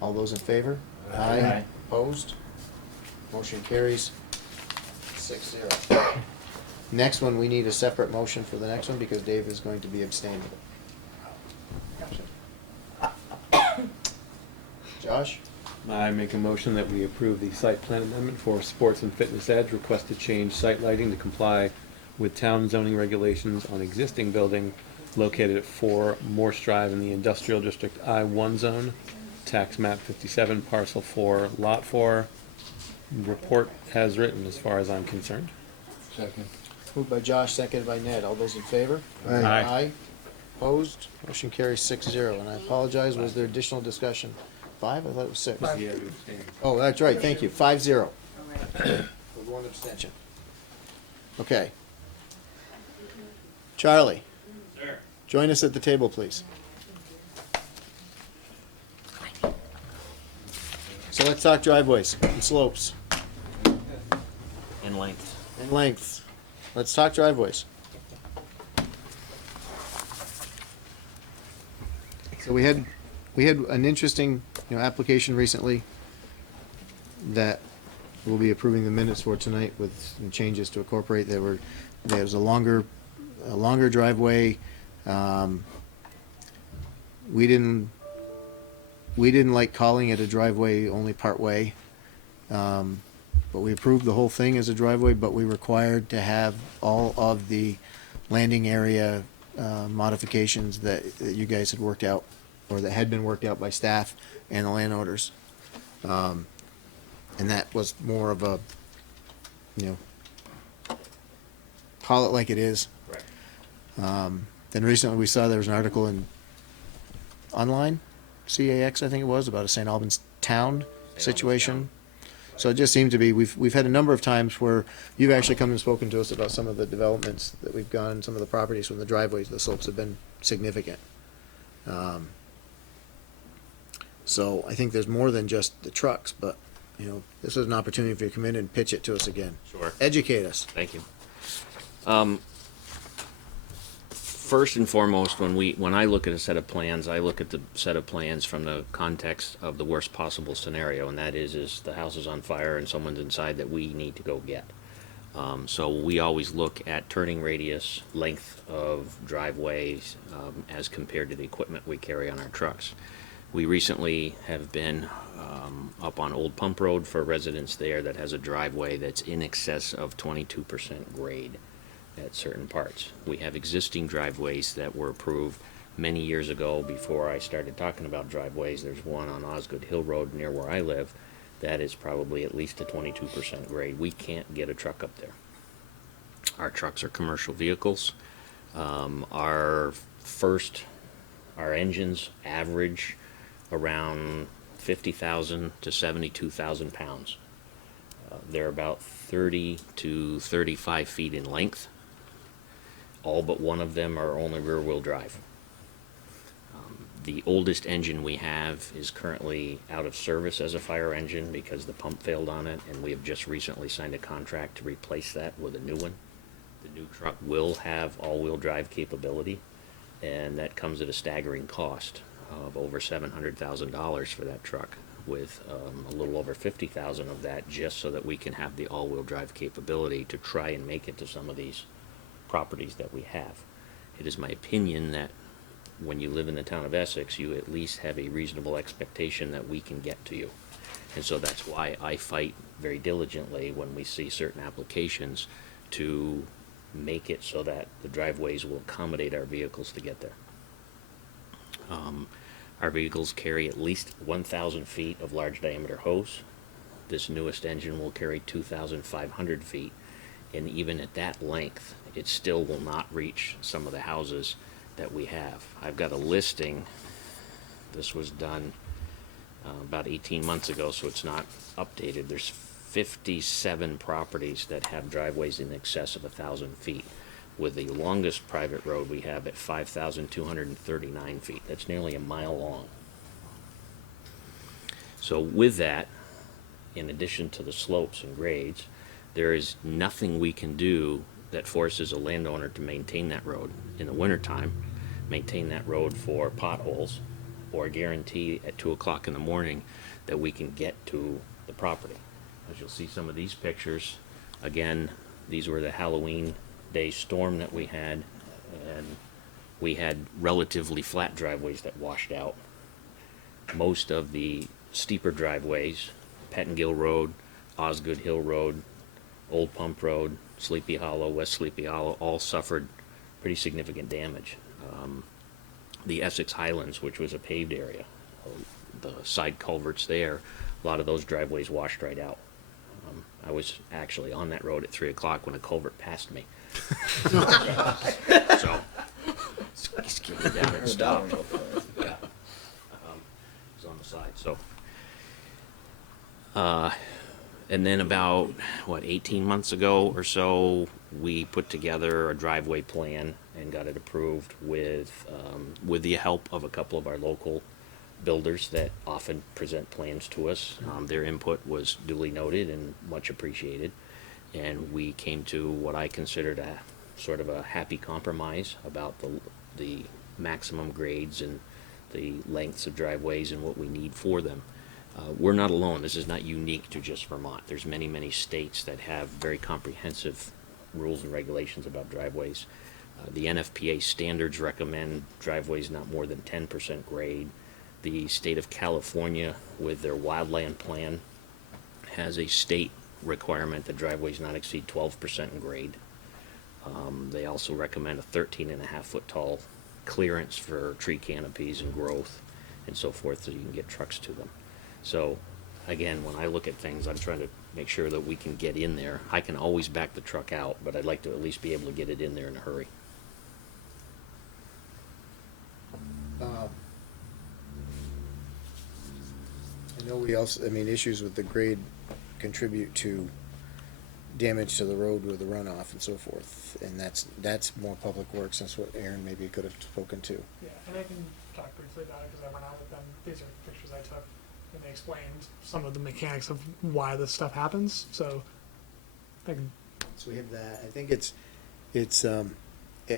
All those in favor? Aye. Opposed? Motion carries 6-0. Next one, we need a separate motion for the next one because Dave is going to be abstaining. Josh? I make a motion that we approve the site plan amendment for Sports and Fitness Edge, request to change site lighting to comply with town zoning regulations on existing building located at 4 Morse Drive in the Industrial District I-1 zone, tax map 57, parcel 4, lot 4. Report as written as far as I'm concerned. Second. Moved by Josh, seconded by Ned. All those in favor? Aye. Aye. Opposed? Motion carries 6-0. And I apologize, was there additional discussion? 5? I thought it was 6. Oh, that's right, thank you. 5-0. With one abstention. Okay. Charlie. Sir. Join us at the table, please. So let's talk driveways and slopes In length. and lengths. Let's talk driveways. So we had an interesting, application recently that we'll be approving the minutes for tonight with some changes to incorporate. There was a longer driveway. We didn't like calling it a driveway only part way. But we approved the whole thing as a driveway, but we required to have all of the landing area modifications that you guys had worked out, or that had been worked out by staff and the landowners. And that was more of a, call it like it is. Right. Then recently we saw there was an article in online, CAX I think it was, about a St. Albans town situation. So it just seemed to be, we've had a number of times where you've actually come and spoken to us about some of the developments that we've gone, some of the properties from the driveways, the slopes have been significant. So I think there's more than just the trucks, but, this is an opportunity for you to come in and pitch it to us again. Sure. Educate us. Thank you. First and foremost, when I look at a set of plans, I look at the set of plans from the context of the worst possible scenario, and that is the house is on fire and someone's inside that we need to go get. So we always look at turning radius, length of driveways, as compared to the equipment we carry on our trucks. We recently have been up on Old Pump Road for residents there that has a driveway that's in excess of 22% grade at certain parts. We have existing driveways that were approved many years ago before I started talking about driveways. There's one on Osgood Hill Road near where I live that is probably at least a 22% grade. We can't get a truck up there. Our trucks are commercial vehicles. Our engines average around 50,000 to 72,000 pounds. They're about 30 to 35 feet in length. All but one of them are only rear-wheel drive. The oldest engine we have is currently out of service as a fire engine because the pump failed on it, and we have just recently signed a contract to replace that with a new one. The new truck will have all-wheel drive capability, and that comes at a staggering cost of over $700,000 for that truck, with a little over $50,000 of that just so that we can have the all-wheel drive capability to try and make it to some of these properties that we have. It is my opinion that when you live in the town of Essex, you at least have a reasonable expectation that we can get to you. And so that's why I fight very diligently when we see certain applications to make it so that the driveways will accommodate our vehicles to get there. Our vehicles carry at least 1,000 feet of large diameter hose. This newest engine will carry 2,500 feet, and even at that length, it still will not reach some of the houses that we have. I've got a listing. This was done about 18 months ago, so it's not updated. There's 57 properties that have driveways in excess of 1,000 feet, with the longest private road we have at 5,239 feet. That's nearly a mile long. So with that, in addition to the slopes and grades, there is nothing we can do that forces a landowner to maintain that road in the wintertime, maintain that road for potholes, or guarantee at 2 o'clock in the morning that we can get to the property. As you'll see some of these pictures, again, these were the Halloween day storm that we had, and we had relatively flat driveways that washed out. Most of the steeper driveways, Pettingill Road, Osgood Hill Road, Old Pump Road, Sleepy Hollow, West Sleepy Hollow, all suffered pretty significant damage. The Essex Highlands, which was a paved area, the side culverts there, a lot of those driveways washed right out. I was actually on that road at 3 o'clock when a culvert passed me. So, Just keep it down and stop. Yeah. It's on the side, so. And then about, 18 months ago or so, we put together a driveway plan and got it approved with the help of a couple of our local builders that often present plans to us. Their input was duly noted and much appreciated. And we came to what I considered a sort of a happy compromise about the maximum grades and the lengths of driveways and what we need for them. We're not alone. This is not unique to just Vermont. There's many, many states that have very comprehensive rules and regulations about driveways. The NFPA standards recommend driveways not more than 10% grade. The state of California, with their wildland plan, has a state requirement that driveways not exceed 12% in grade. They also recommend a 13.5-foot tall clearance for tree canopies and growth and so forth, so you can get trucks to them. So, again, when I look at things, I'm trying to make sure that we can get in there. I can always back the truck out, but I'd like to at least be able to get it in there in a hurry. I know issues with the grade contribute to damage to the road with the runoff and so forth, and that's more public works. That's what Aaron maybe could have spoken to. Yeah, and I can talk briefly about it because I went out with them. These are pictures I took, and they explained some of the mechanics of why this stuff happens. So, so we have that. I think it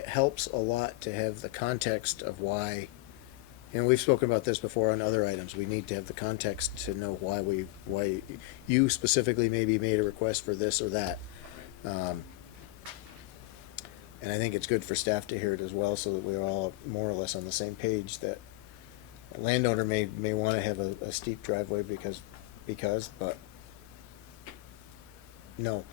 helps a lot to have the context of why. And we've spoken about this before on other items. We need to have the context to know why you specifically maybe made a request for this or that. And I think it's good for staff to hear it as well, so that we're all more or less on the same page. That a landowner may want to have a steep driveway because, but no.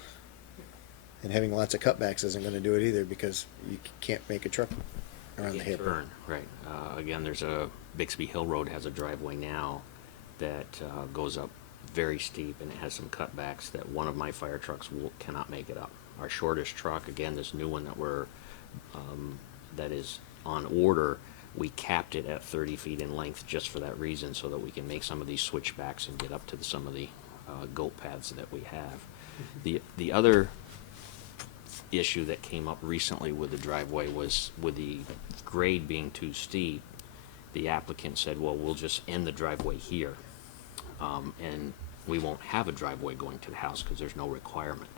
And having lots of cutbacks isn't going to do it either, because you can't make a truck around the hip. Turn, right. Again, there's a Bixby Hill Road has a driveway now that goes up very steep, and it has some cutbacks that one of my fire trucks cannot make it up. Our shortest truck, again, this new one that is on order, we capped it at 30 feet in length just for that reason, so that we can make some of these switchbacks and get up to some of the goat paths that we have. The other issue that came up recently with the driveway was with the grade being too steep. The applicant said, well, we'll just end the driveway here, and we won't have a driveway going to the house because there's no requirement.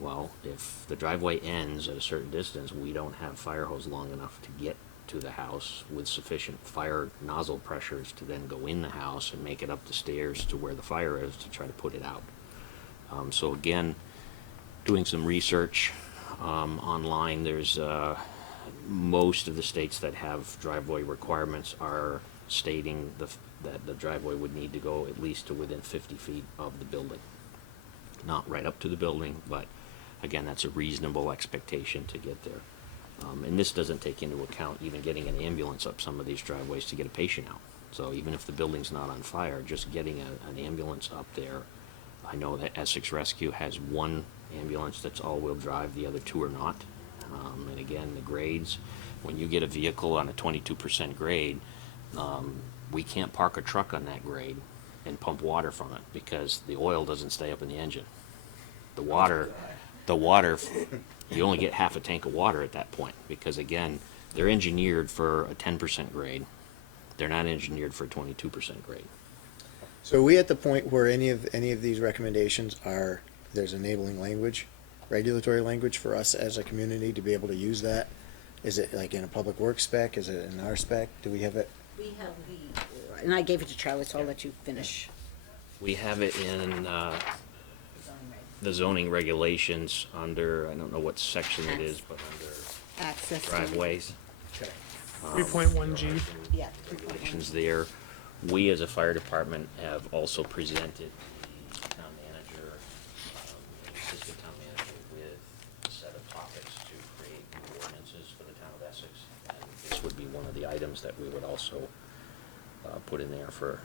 Well, if the driveway ends at a certain distance, we don't have fire hose long enough to get to the house with sufficient fire nozzle pressures to then go in the house and make it up the stairs to where the fire is to try to put it out. So again, doing some research online, there's most of the states that have driveway requirements are stating that the driveway would need to go at least to within 50 feet of the building. Not right up to the building, but again, that's a reasonable expectation to get there. And this doesn't take into account even getting an ambulance up some of these driveways to get a patient out. So even if the building's not on fire, just getting an ambulance up there. I know that Essex Rescue has one ambulance that's all-wheel drive, the other two are not. And again, the grades, when you get a vehicle on a 22% grade, we can't park a truck on that grade and pump water from it because the oil doesn't stay up in the engine. The water, you only get half a tank of water at that point because, again, they're engineered for a 10% grade. They're not engineered for a 22% grade. So are we at the point where any of these recommendations there's enabling language, regulatory language for us as a community to be able to use that? Is it like in a public works spec? Is it in our spec? Do we have it? We have and I gave it to Charlie, so I'll let you finish. We have it in the zoning regulations under, I don't know what section it is, but under Access. driveways. Okay. 3.1G. Yeah. Regulations there. We as a fire department have also presented the town manager, and assistant town manager with a set of topics to create new ordinances for the town of Essex. And this would be one of the items that we would also put in there for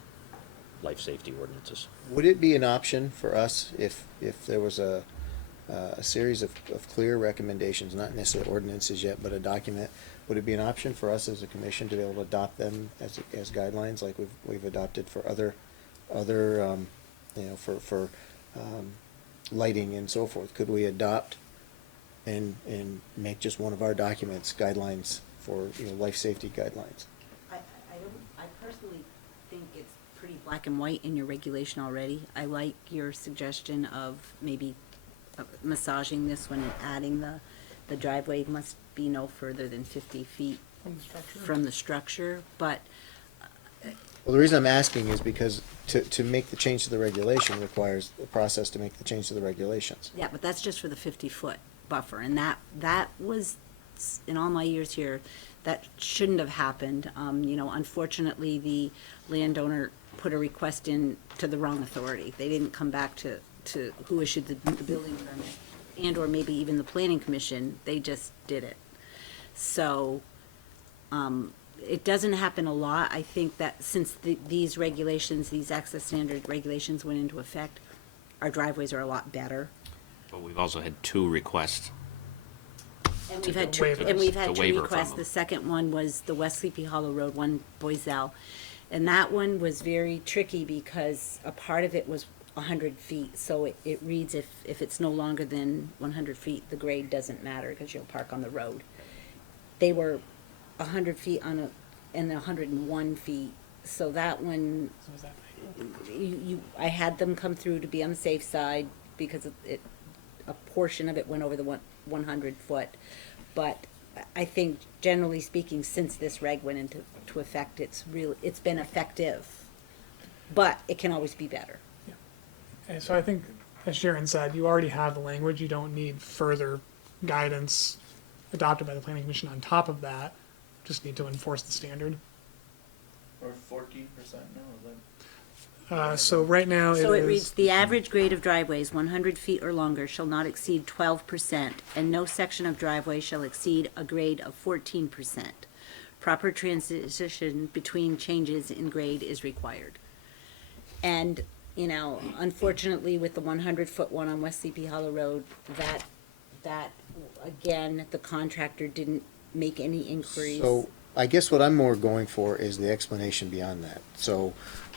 life safety ordinances. Would it be an option for us if there was a a series of clear recommendations, not necessarily ordinances yet, but a document. Would it be an option for us as a commission to be able to adopt them as guidelines, like we've adopted for other you know, for lighting and so forth? Could we adopt and make just one of our documents guidelines for, you know, life safety guidelines? I personally think it's pretty black and white in your regulation already. I like your suggestion of maybe massaging this one and adding the driveway must be no further than 50 feet from the structure, but Well, the reason I'm asking is because to make the change to the regulation requires a process to make the change to the regulations. yeah, but that's just for the 50-foot buffer, and that was, in all my years here, that shouldn't have happened. You know, unfortunately, the landowner put a request in to the wrong authority. They didn't come back to who issued the building permit, and or maybe even the planning commission. They just did it. So, it doesn't happen a lot. I think that since these regulations, these access standard regulations went into effect, our driveways are a lot better. But we've also had 2 requests. And we've had The two, waivers. and we've had The two waiver requests. from The them. second one was the West Sleepy Hollow Road, one Boiselle. And that one was very tricky because a part of it was 100 feet. So it reads if it's no longer than 100 feet, the grade doesn't matter because you'll park on the road. They were 100 feet and 101 feet. So that one, So is that I had them come through to be on the safe side because a portion of it went over the 100 foot. But I think generally speaking, since this reg went into effect, it's been effective. But it can always be better. And so I think, as Sharon said, you already have the language. You don't need further guidance adopted by the Planning Commission on top of that. Just need to enforce the standard. Or 14% now, is So right now So it is reads, the average grade of driveways 100 feet or longer shall not exceed 12%, and no section of driveway shall exceed a grade of 14%. Proper transition between changes in grade is required. And, you know, unfortunately with the 100-foot one on West Sleepy Hollow Road, that, again, the contractor didn't make any inquiries. So I guess what I'm more going for is the explanation beyond that. So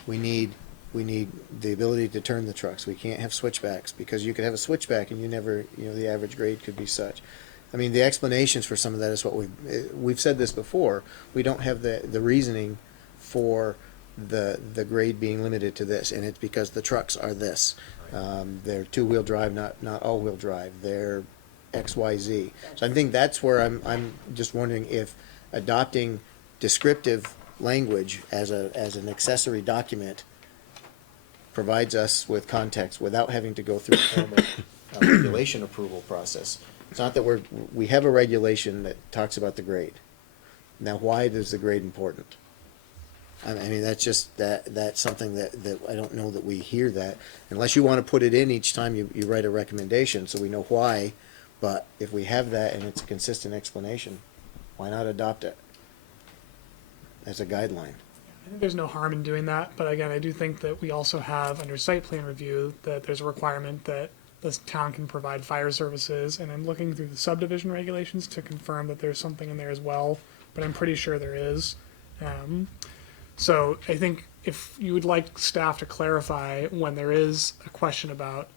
we need the ability to turn the trucks. We can't have switchbacks because you could have a switchback and you never, you know, the average grade could be such. I mean, the explanations for some of that is what we've said this before. We don't have the reasoning for the grade being limited to this, and it's because the trucks are this. They're 2-wheel drive, not all-wheel drive. They're XYZ. So I think that's where I'm just wondering if adopting descriptive language as an accessory document provides us with context without having to go through a formal regulation approval process. It's not that we have a regulation that talks about the grade. Now, why is the grade important? I mean, that's just, that's something that I don't know that we hear that, unless you want to put it in each time you write a recommendation, so we know why. But if we have that and it's a consistent explanation, why not adopt it as a guideline? I think there's no harm in doing that, but again, I do think that we also have under site plan review that there's a requirement that this town can provide fire services, and I'm looking through the subdivision regulations to confirm that there's something in there as well, but I'm pretty sure there is. So I think if you would like staff to clarify when there is a question about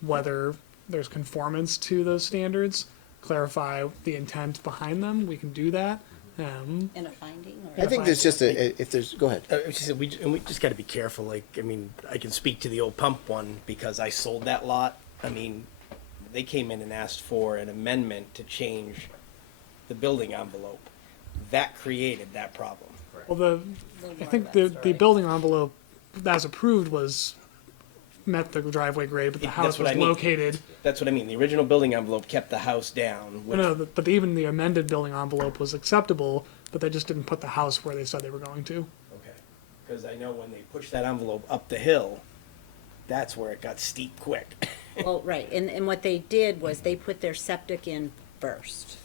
whether there's conformance to those standards, clarify the intent behind them, we can do that. In a finding? Or I think there's just if there's, go ahead. We just got to be careful. Like, I mean, I can speak to the old pump one because I sold that lot. I mean, they came in and asked for an amendment to change the building envelope. That created that problem. Well, I think the building envelope as approved met the driveway grade, but the That's house what was I mean. located. That's what I mean. The original building envelope kept the house down. Which, No, but even the amended building envelope was acceptable, but they just didn't put the house where they said they were going to. Okay. Because I know when they pushed that envelope up the hill, that's where it got steep quick. Well, right, and what they did was they put their septic in first.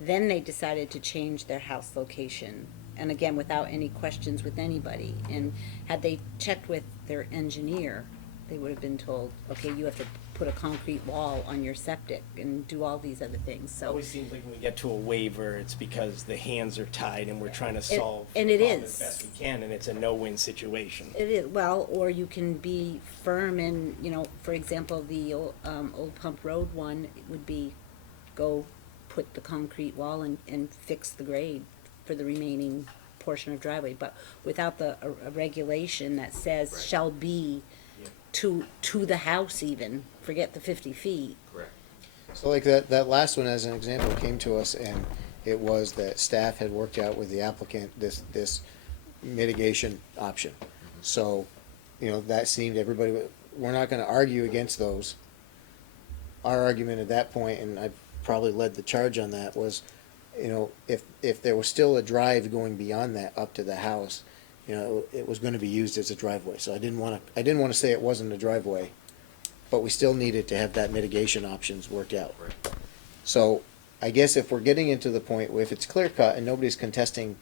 Then they decided to change their house location, and again, without any questions with anybody. And had they checked with their engineer, They would have been told, okay, you have to put a concrete wall on your septic and do all these other things, It so. always seems like when we get to a waiver, it's because the hands are tied and we're trying to solve and the it problem is. as best we can, and it's a no-win situation. It is, well, or you can be firm in, you know, for example, the Old Pump Road one would be, go put the concrete wall and fix the grade for the remaining portion of driveway, but without a regulation that says shall be to the house even, forget the 50 feet. Correct. So like that last one as an example came to us, and it was that staff had worked out with the applicant this mitigation option. So, you know, that seemed everybody, we're not gonna argue against those. Our argument at that point, and I probably led the charge on that, was, you know, if there was still a drive going beyond that up to the house, you know, it was gonna be used as a driveway. So I didn't wanna say it wasn't a driveway, but we still needed to have that mitigation options worked out. Right. So I guess if we're getting into the point where if it's clear cut and nobody's contesting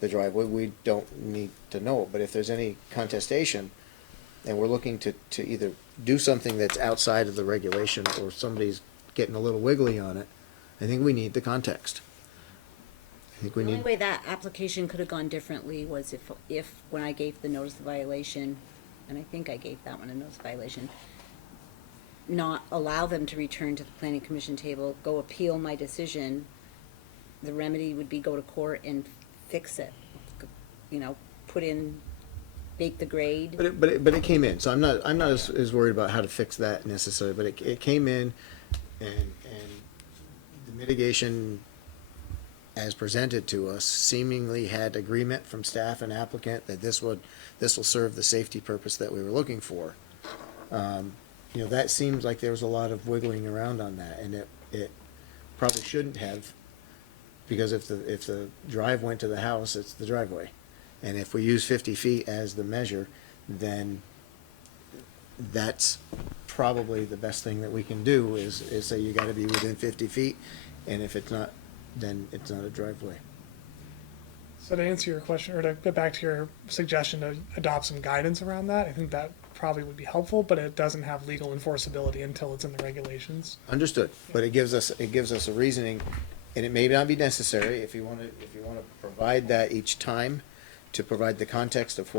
the driveway, we don't need to know it. But if there's any contestation and we're looking to either do something that's outside of the regulation or somebody's getting a little wiggly on it, I think we need the context. I think we The only need, way that application could have gone differently was if when I gave the notice of violation, and I think I gave that one a notice of violation, not allow them to return to the planning commission table, go appeal my decision, the remedy would be go to court and fix it. You know, make the grade. but it came in, so I'm not as worried about how to fix that necessarily, but it came in and the mitigation as presented to us seemingly had agreement from staff and applicant that this will serve the safety purpose that we were looking for. You know, that seems like there was a lot of wiggling around on that, and it probably shouldn't have, because if the drive went to the house, it's the driveway. And if we use 50 feet as the measure, then that's probably the best thing that we can do is say you gotta be within 50 feet, and if it's not, then it's not a driveway. So to answer your question, or to get back to your suggestion to adopt some guidance around that, I think that probably would be helpful, but it doesn't have legal enforceability until it's in the regulations. Understood, but it gives us a reasoning, and it may not be necessary if you wanna provide that each time, to provide the context of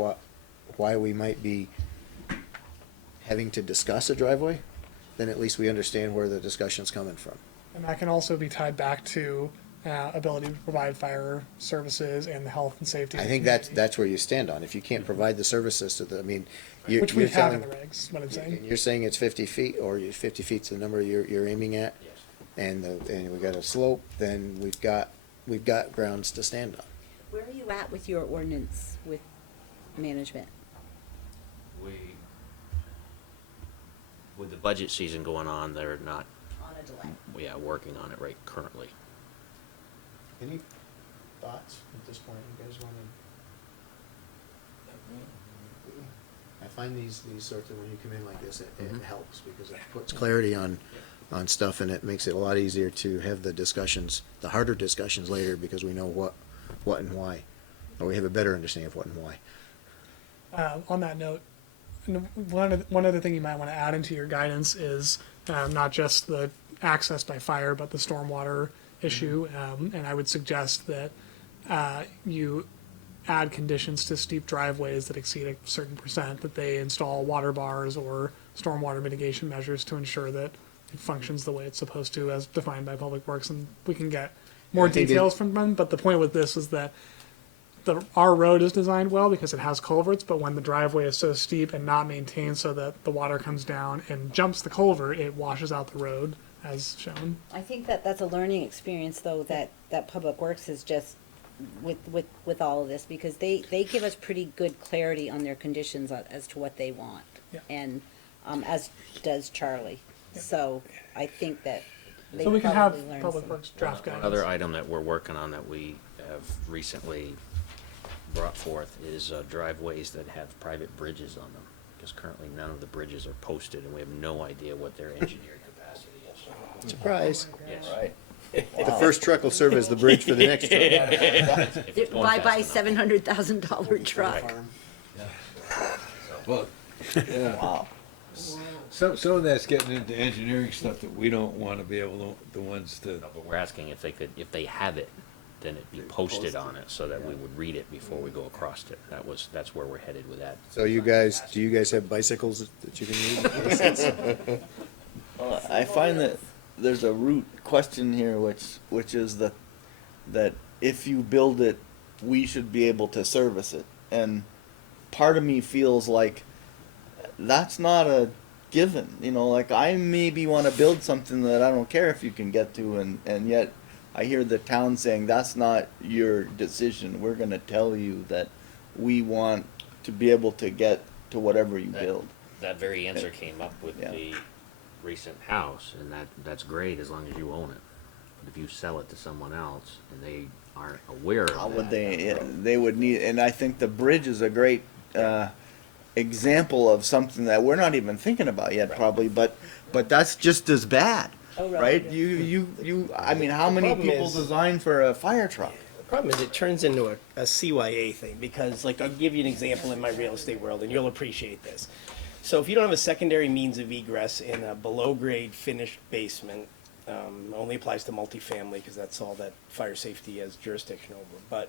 why we might be having to discuss a driveway, then at least we understand where the discussion's coming from. And that can also be tied back to ability to provide fire services and the health and safety. I think that's where you stand on. If you can't provide the services to the, I mean, you're Which we have in telling, the regs, what I'm saying. you're saying it's 50 feet, or 50 feet's the number you're aiming at, Yes. and we got a slope, then we've got grounds to stand on. Where are you at with your ordinance with management? With the budget season going on, they're not, On a delay. working on it right currently. Any thoughts at this point? You guys want to? I find these sorts of, when you come in like this, it helps because it puts clarity on stuff, and it makes it a lot easier to have the discussions, the harder discussions later, because we know what and why, or we have a better understanding of what and why. On that note, one other thing you might want to add into your guidance is not just the access by fire, but the stormwater issue. And I would suggest that you add conditions to steep driveways that exceed a certain percent, that they install water bars or stormwater mitigation measures to ensure that it functions the way it's supposed to as defined by Public Works. And we can get more I think details from them, but the point with this is that our road is designed well because it has culverts, but when the driveway is so steep and not maintained so that the water comes down and jumps the culvert, it washes out the road as shown. I think that's a learning experience, though, that Public Works is just with all of this, because they give us pretty good clarity on their conditions as to what they want. Yeah. And as does Charlie. Yeah. So I think that they So we can probably have learned Public some. Works draft guidance. Another item that we're working on that we have recently brought forth is driveways that have private bridges on them. Because currently none of the bridges are posted and we have no idea what their engineering capacity is. Surprise! Yes. Right. The first truck will serve as the bridge for the next truck. If it's going Buy fast enough. $700,000 truck. Well, yeah. Wow. some of that's getting into engineering stuff that we don't want to be able to, the ones to. But we're asking if they have it, then it be posted on it so that we would read it before we go across it. That's where we're headed with that. So do you guys have bicycles that you can use? Well, I find that there's a root question here, which is that if you build it, we should be able to service it. And part of me feels like that's not a given. You know, like I maybe want to build something that I don't care if you can get to, and yet I hear the town saying that's not your decision. We're going to tell you that we want to be able to get to whatever you build. That very answer came up with Yeah. the recent house, and that's great as long as you own it. But if you sell it to someone else and they aren't aware of How that, would they would need, and I think the bridge is a great example of something that we're not even thinking about yet, probably, but that's just as bad, right? I mean, how many problem people is- design for a fire truck? The problem is it turns into a CYA thing, because like I'll give you an example in my real estate world and you'll appreciate this. So if you don't have a secondary means of egress in a below grade finished basement, only applies to multifamily because that's all that fire safety has jurisdiction over. But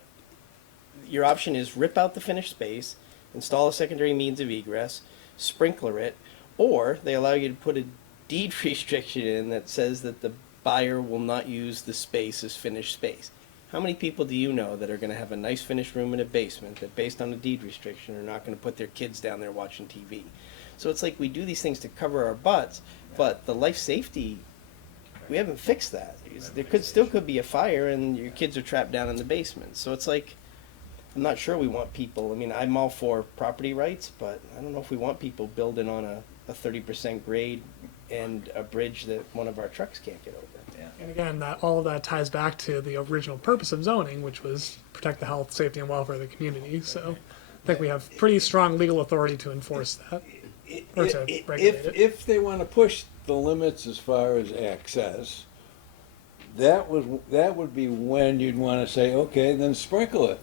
your option is rip out the finished space, install a secondary means of egress, sprinkler it, or they allow you to put a deed restriction in that says that the buyer will not use the space as finished space. How many people do you know that are going to have a nice finished room in a basement that, based on a deed restriction, are not going to put their kids down there watching TV? So it's like we do these things to cover our butts, but the life safety, we haven't fixed that. There could be a fire and your kids are trapped down in the basement. So it's like, I'm not sure we want people, I mean, I'm all for property rights, but I don't know if we want people building on a 30% grade and a bridge that one of our trucks can't get over. And again, all of that ties back to the original purpose of zoning, which was protect the health, safety, and welfare of the community. So I think we have pretty strong legal authority to enforce that, or to regulate it. If they want to push the limits as far as access, that would be when you'd want to say, okay, then sprinkle it.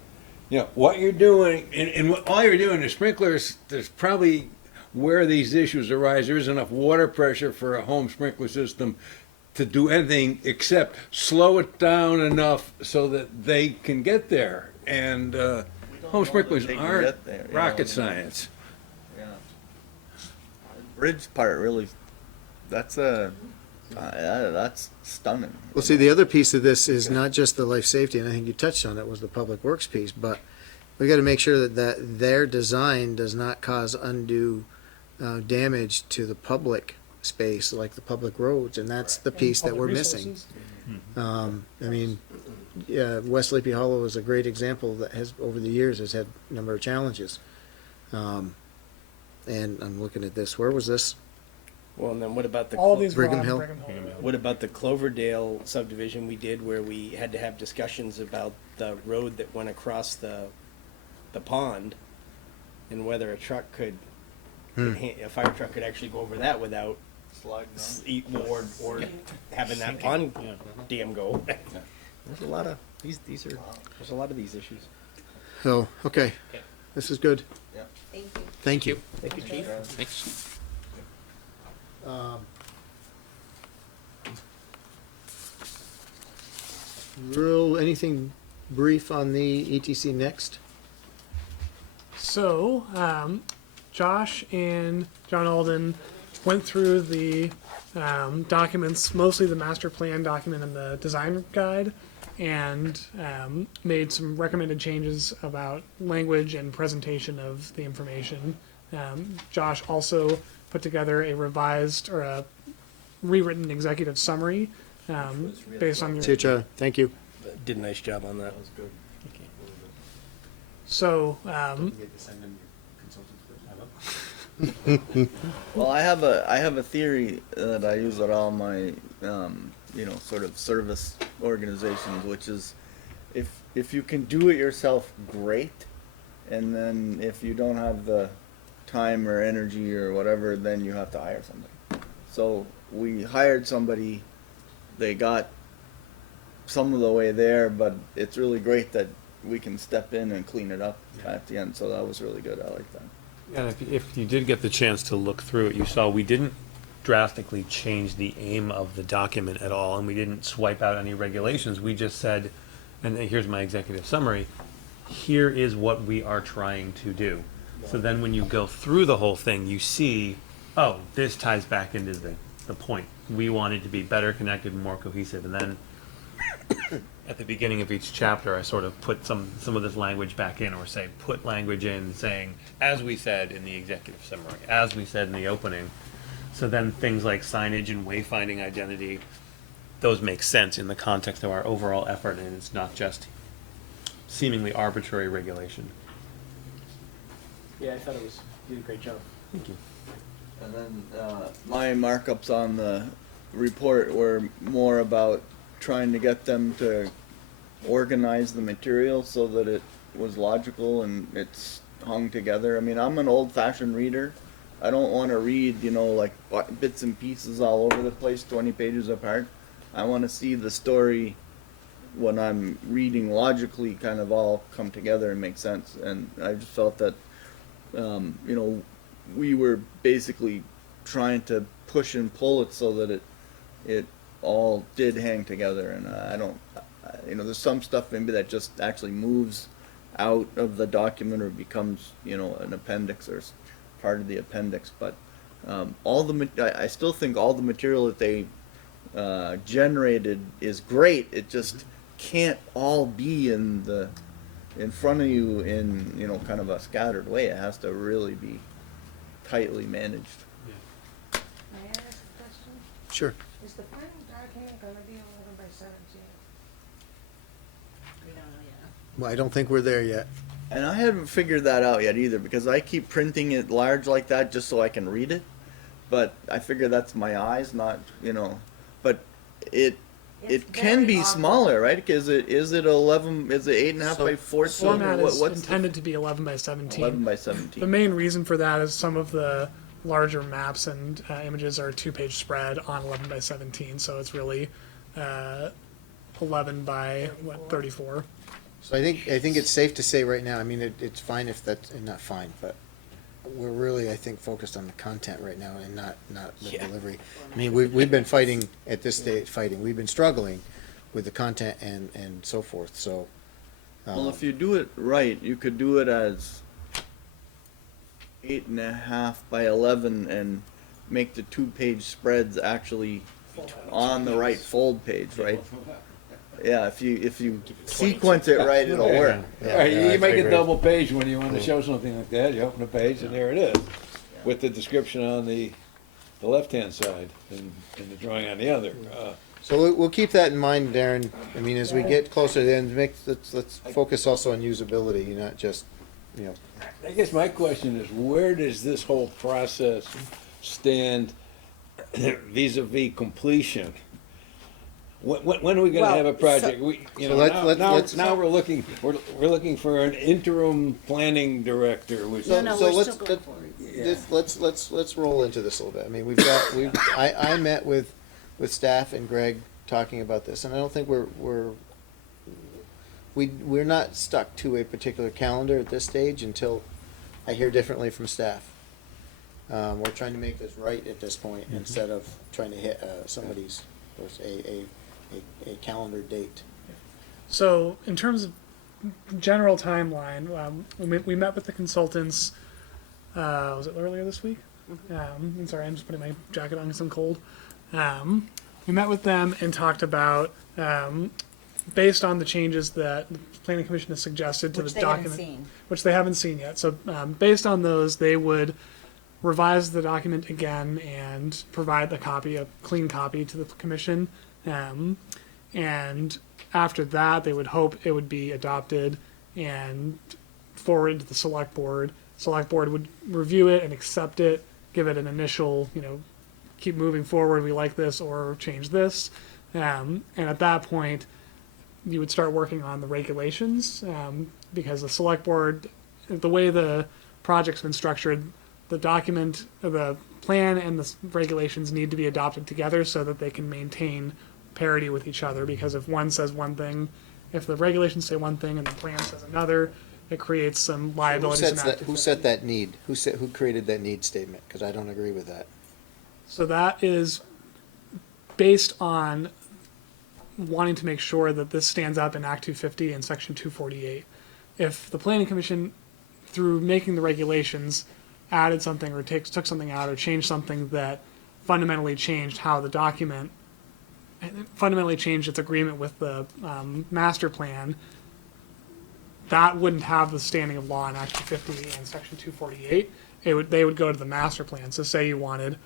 You know, what you're doing, and all you're doing is sprinklers, there's probably where these issues arise, there isn't enough water pressure for a home sprinkler system to do anything except slow it down enough so that they can get there. And home sprinklers they can aren't get there, you rocket know. science. Yeah. Bridge part really, that's stunning. Well, see, the other piece of this is not just the life safety, and I think you touched on it, was the public works piece, but we got to make sure that their design does not cause undue damage to the public space, like the public roads, and that's the piece that we're missing. I mean, West Sleepy Hollow is a great example that has, over the years, has had a number of challenges. And I'm looking at this. Where was this? Well, and then what about the All of these were Brigham on Hill? Brigham Hill. What about the Cloverdale subdivision we did where we had to have discussions about the road that went across the pond and whether a truck a fire truck could actually go over that without or having that pond dam go. There's a lot of there's a lot of these issues. Oh, okay. This is good. Thank you. Thank you. Thank you, Chief. Thanks. Anything brief on the ETC next? So, Josh and John Alden went through the documents, mostly the master plan document and the design guide, and made some recommended changes about language and presentation of the information. Josh also put together a revised or a rewritten executive summary based on your. See you, Charlie. Thank you. Did a nice job on that. So, Well, I have a theory that I use at all my sort of service organizations, which is if you can do it yourself, great, and then if you don't have the time or energy or whatever, then you have to hire somebody. So we hired somebody, they got some of the way there, but it's really great that we can step in and clean it up at the end. So that was really good. I like that. And if you did get the chance to look through it, you saw we didn't drastically change the aim of the document at all, and we didn't swipe out any regulations. We just said, and here's my executive summary, here is what we are trying to do. So then when you go through the whole thing, you see, oh, this ties back into the point. We want it to be better connected and more cohesive. And then at the beginning of each chapter, I sort of put some of this language back in, or say, put language in saying, as we said in the executive summary, as we said in the opening. So then things like signage and wayfinding identity, those make sense in the context of our overall effort, and it's not just seemingly arbitrary regulation. Yeah, I thought you did a great job. Thank you. And then my markups on the report were more about trying to get them to organize the material so that it was logical and it's hung together. I mean, I'm an old-fashioned reader. I don't want to read, like bits and pieces all over the place, 20 pages apart. I want to see the story when I'm reading logically kind of all come together and make sense. And I just felt that, we were basically trying to push and pull it so that it all did hang together. And I don't, there's some stuff maybe that just actually moves out of the document or becomes, an appendix or part of the appendix. But I still think all the material that they generated is great. It just can't all be in front of you in kind of a scattered way. It has to really be tightly managed. May I ask a question? Sure. Is the final document gonna be 11 by 17? We don't know yet. Well, I don't think we're there yet. And I haven't figured that out yet either, because I keep printing it large like that just so I can read it. But I figure that's my eyes, not, but it can be smaller, right? Is it 11? Is it 8.5 by 14? Format is What's intended to be 11 by 17. 11 by 17. The main reason for that is some of the larger maps and images are 2-page spread on 11 by 17, so it's really 11 by 34. So I think it's safe to say right now, I mean, it's fine if that's, not fine, but we're really, I think, focused on the content right now and not the delivery. I mean, we've been fighting at this stage, we've been struggling with the content and so forth, so. Well, if you do it right, you could do it as 8.5 by 11 and make the 2-page spreads actually on the right fold page, right? Yeah, if you sequence it right, it'll work. You make a double page when you want to show something like that. You open a page and there it is, with the description on the left-hand side and the drawing on the other. So we'll keep that in mind, Darren. I mean, as we get closer to the end, let's focus also on usability, not just, I guess my question is, where does this whole process stand vis-a-vis completion? When are we going to have a project? Now we're looking for an interim planning director. Which let's roll into this a little bit. I mean, I met with staff and Greg talking about this, and I don't think we're not stuck to a particular calendar at this stage until I hear differently from staff. We're trying to make this right at this point instead of trying to hit somebody's a calendar date. So in terms of general timeline, we met with the consultants, was it earlier this week? I'm sorry, I'm just putting my jacket on because I'm cold. We met with them and talked about, based on the changes that the Planning Commission has suggested to the document, which they haven't seen yet. So based on those, they would revise the document again and provide a clean copy to the commission. And after that, they would hope it would be adopted and forwarded to the select board. Select board would review it and accept it, give it an initial, keep moving forward, we like this, or change this. And at that point, you would start working on the regulations, because the select board, the way the project's been structured, the document, the plan and the regulations need to be adopted together so that they can maintain parity with each other, because if one says one thing, if the regulations say one thing and the plan says another, it creates some Who liabilities. sets in that, Act who 250. set that need? Who created that need statement? Because I don't agree with that. So that is based on wanting to make sure that this stands up in Act 250 and Section 248. If the Planning Commission, through making the regulations, added something or took something out or changed something that fundamentally changed how the document, fundamentally changed its agreement with the master plan, that wouldn't have the standing of law in Act 250 and Section 248. They would go to the master plan. So say you wanted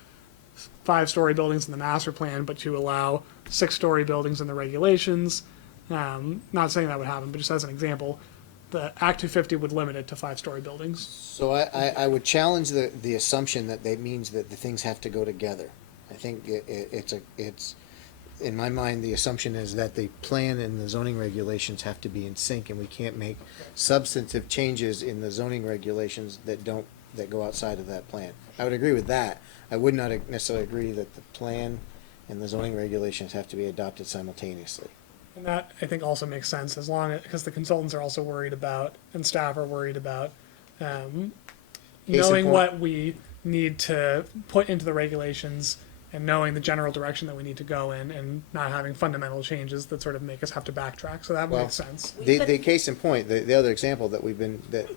5-story buildings in the master plan, but to allow 6-story buildings in the regulations. Not saying that would happen, but just as an example, the Act 250 would limit it to 5-story buildings. So I would challenge the assumption that means that the things have to go together. I think it's in my mind, the assumption is that the plan and the zoning regulations have to be in sync, and we can't make substantive changes in the zoning regulations that go outside of that plan. I would agree with that. I would not necessarily agree that the plan and the zoning regulations have to be adopted simultaneously. And that, I think, also makes sense as long as, because the consultants are also worried about, and staff are worried about, knowing point. what we need to put into the regulations and knowing the general direction that we need to go in and not having fundamental changes that sort of make us have to backtrack. So that Well, makes sense. The case in point, the other example that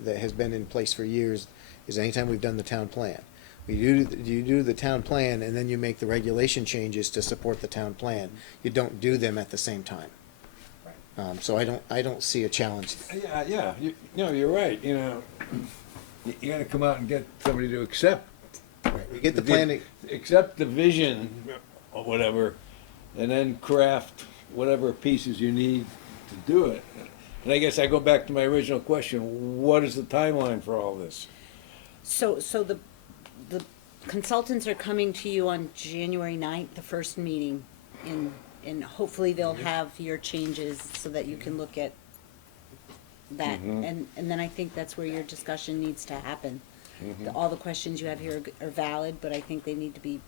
that has been in place for years is anytime we've done the town plan. You do the town plan and then you make the regulation changes to support the town plan. You don't do them at the same time. So I don't see a challenge. Yeah, you're right, you gotta come out and get somebody to accept. You get the plan. Accept the vision or whatever, and then craft whatever pieces you need to do it. And I guess I go back to my original question, what is the timeline for all this? So the consultants are coming to you on January 9th, the first meeting, and hopefully they'll have your changes so that you can look at that. And then I think that's where your discussion needs to happen. All the questions you have here are valid, but I think they need to be,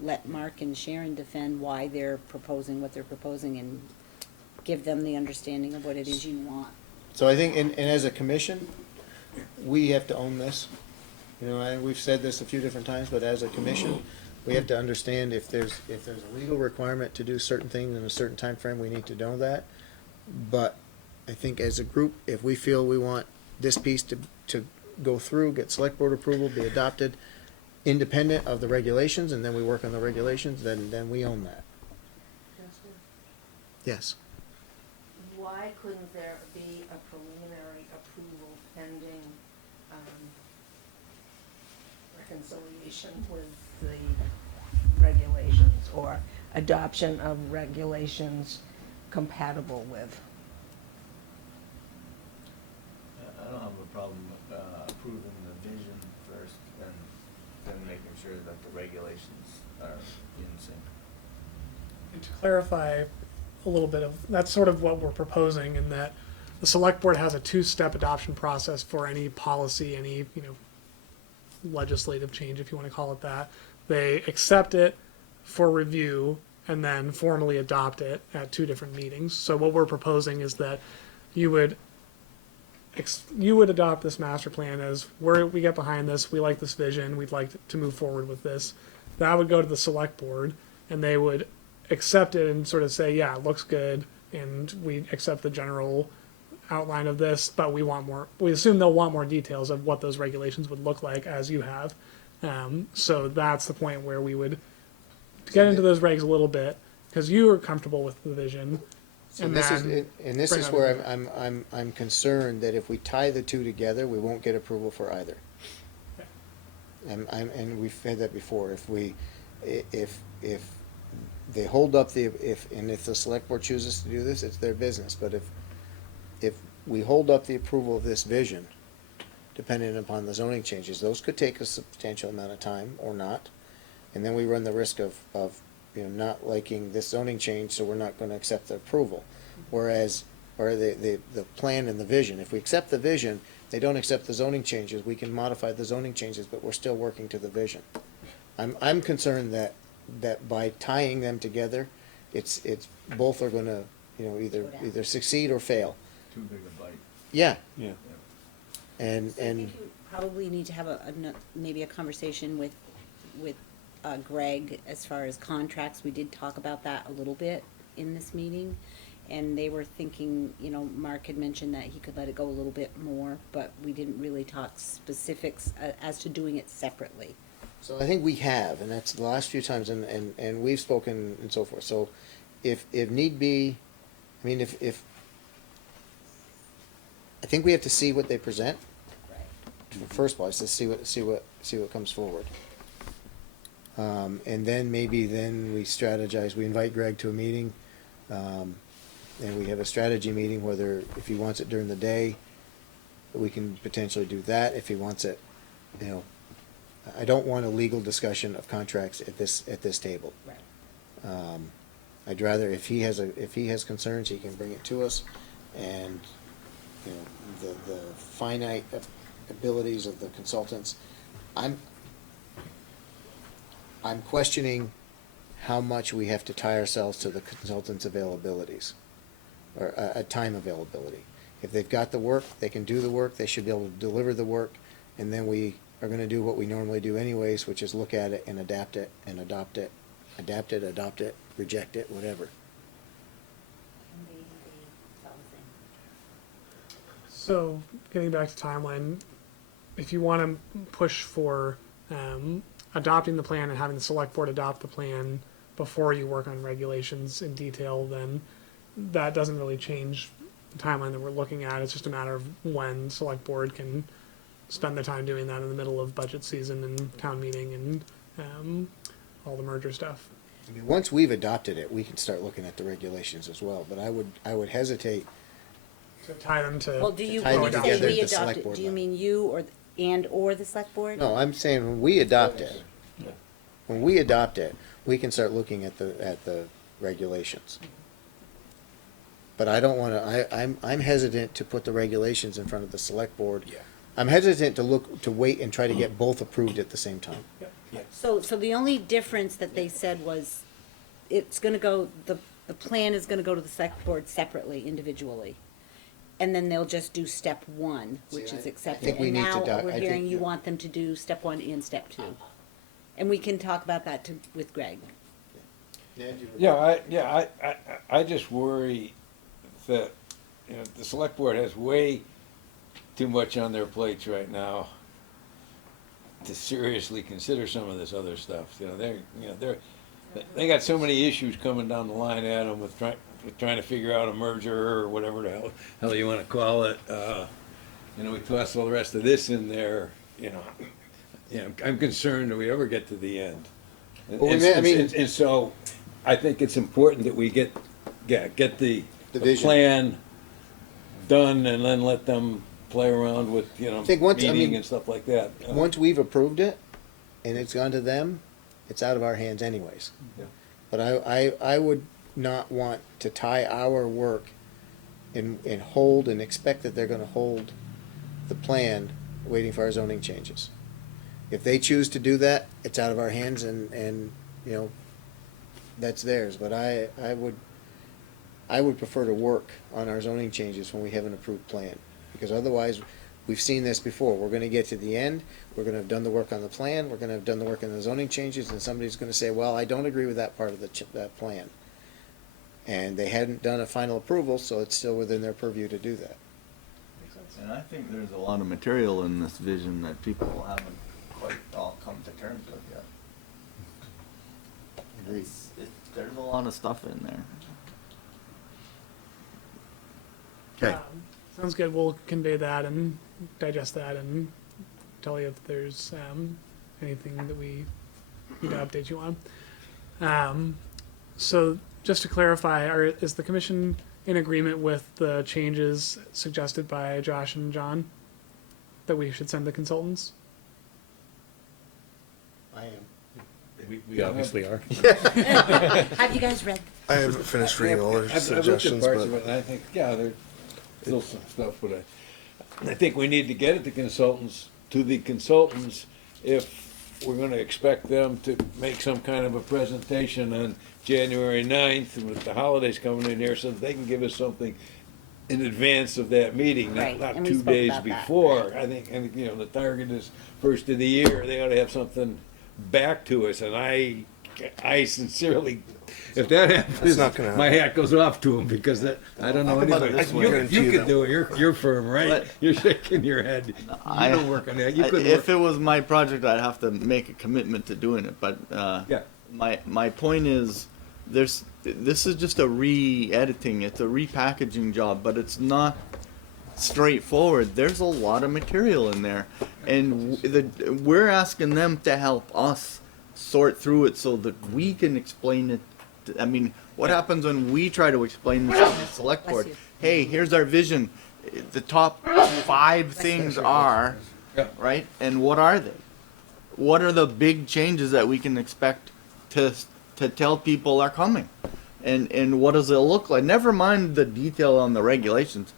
let Mark and Sharon defend why they're proposing what they're proposing and give them the understanding of what it is you want. So I think, and as a commission, we have to own this. And we've said this a few different times, but as a commission, we have to understand if there's a legal requirement to do certain things in a certain time frame, we need to know that. But I think as a group, if we feel we want this piece to go through, get select board approval, be adopted, independent of the regulations, and then we work on the regulations, then we own that. Yes. Why couldn't there be a preliminary approval pending reconciliation with the regulations, or adoption of regulations compatible with? I don't have a problem with approving the vision first and then making sure that the regulations are in sync. And to clarify a little bit of, that's sort of what we're proposing, in that the select board has a 2-step adoption process for any policy, any, legislative change, if you want to call it that. They accept it for review and then formally adopt it at 2 different meetings. So what we're proposing is that you would adopt this master plan as, we get behind this, we like this vision, we'd like to move forward with this. That would go to the select board, and they would accept it and sort of say, yeah, it looks good, and we accept the general outline of this, but we want more. We assume they'll want more details of what those regulations would look like, as you have. So that's the point where we would get into those regs a little bit, because you are comfortable with the vision. So this is where I'm concerned that if we tie the two together, we won't get approval for either. And we've had that before. If they hold up if the select board chooses to do this, it's their business. But if we hold up the approval of this vision, depending upon the zoning changes, those could take a substantial amount of time or not, and then we run the risk of not liking this zoning change, so we're not going to accept the approval. Whereas, the plan and the vision, if we accept the vision, they don't accept the zoning changes, we can modify the zoning changes, but we're still working to the vision. I'm concerned that by tying them together, it's both are going to either succeed or fail. Too big a bite. Yeah. And, I think you probably need to have maybe a conversation with Greg as far as contracts. We did talk about that a little bit in this meeting. And they were thinking, Mark had mentioned that he could let it go a little bit more, but we didn't really talk specifics as to doing it separately. so I think we have, and that's the last few times, and we've spoken and so forth. So if need be, I mean, if I think we have to see what they present. In the first place, to see what comes forward. And then maybe we strategize, we invite Greg to a meeting, and we have a strategy meeting, whether, if he wants it during the day, we can potentially do that. If he wants it, I don't want a legal discussion of contracts at this table. Right. I'd rather, if he has concerns, he can bring it to us, and, the finite abilities of the consultants. I'm questioning how much we have to tie ourselves to the consultants' availabilities, or time availability. If they've got the work, they can do the work, they should be able to deliver the work, and then we are gonna do what we normally do anyways, which is look at it and adapt it and adopt it, adopt it, reject it, whatever. So, getting back to timeline, if you want to push for adopting the plan and having the select board adopt the plan before you work on regulations in detail, then that doesn't really change the timeline that we're looking at. It's just a matter of when select board can spend the time doing that in the middle of budget season and town meeting and all the merger stuff. I mean, once we've adopted it, we can start looking at the regulations as well, but I would hesitate. To tie them to. Well, do you, tie them when you say together we at the adopt select it, board do you level. mean you or the select board? No, I'm saying when we adopt it, we can start looking at the regulations. But I don't wanna, I'm hesitant to put the regulations in front of the select board. Yeah. I'm hesitant to wait and try to get both approved at the same time. So the only difference that they said was, it's gonna go, the plan is gonna go to the select board separately, individually. And then they'll just do step one, which See, is I accepted. think we And need to now doc- we're I hearing think- you want them to do step one and step two. And we can talk about that with Greg. I just worry that, the select board has way too much on their plates right now to seriously consider some of this other stuff. They got so many issues coming down the line at them with trying to figure out a merger or whatever the hell you want to call it. We toss all the rest of this in there. I'm concerned that we ever get to the end. And so I think it's important that we get the vision. plan done and then let them play around with, meeting and stuff like that. Once we've approved it, and it's gone to them, it's out of our hands anyways. Yeah. But I would not want to tie our work and hold and expect that they're gonna hold the plan waiting for our zoning changes. If they choose to do that, it's out of our hands and that's theirs, but I would prefer to work on our zoning changes when we have an approved plan, because otherwise, we've seen this before, we're gonna get to the end, we're gonna have done the work on the plan, we're gonna have done the work on the zoning changes, and somebody's gonna say, well, I don't agree with that part of that plan. And they hadn't done a final approval, so it's still within their purview to do that. And I think there's a lot of material in this vision that people haven't quite all come to terms with yet. Agreed. There's a lot of stuff in there. Okay. Sounds good. We'll convey that and digest that and tell you if there's anything that we need to update you on. So just to clarify, is the commission in agreement with the changes suggested by Josh and John that we should send the consultants? I am. We obviously are. Have you guys read? I haven't finished reading all their I've looked at suggestions, parts but of it, and I think, there's still some stuff, but I think we need to get it to the consultants, if we're gonna expect them to make some kind of a presentation on January 9th, with the holidays coming in here, so that they can give us something in advance of that meeting, Right, not and we 2 spoke days about that, before. I think, and you know, the target is first of the year. They ought to have something back to us, and I sincerely, if that happens, not gonna my happen. hat goes off to them because that I don't know Think about anybody. it this way. You could do it. Your firm, right? But- You're shaking your head. You don't work on that. You could If work. it was my project, I'd have to make a commitment to doing it. But Yeah. my point is, this is just a re-editing. It's a repackaging job, but it's not straightforward. There's a lot of material in there, and we're asking them to help us sort through it so that we can explain it. I mean, what happens when we try to explain this to the select board? you. Hey, here's our vision. The top 5 things are, Yeah. right? And what are they? What are the big changes that we can expect to tell people are coming? And what does it look like? Never mind the detail on the regulations.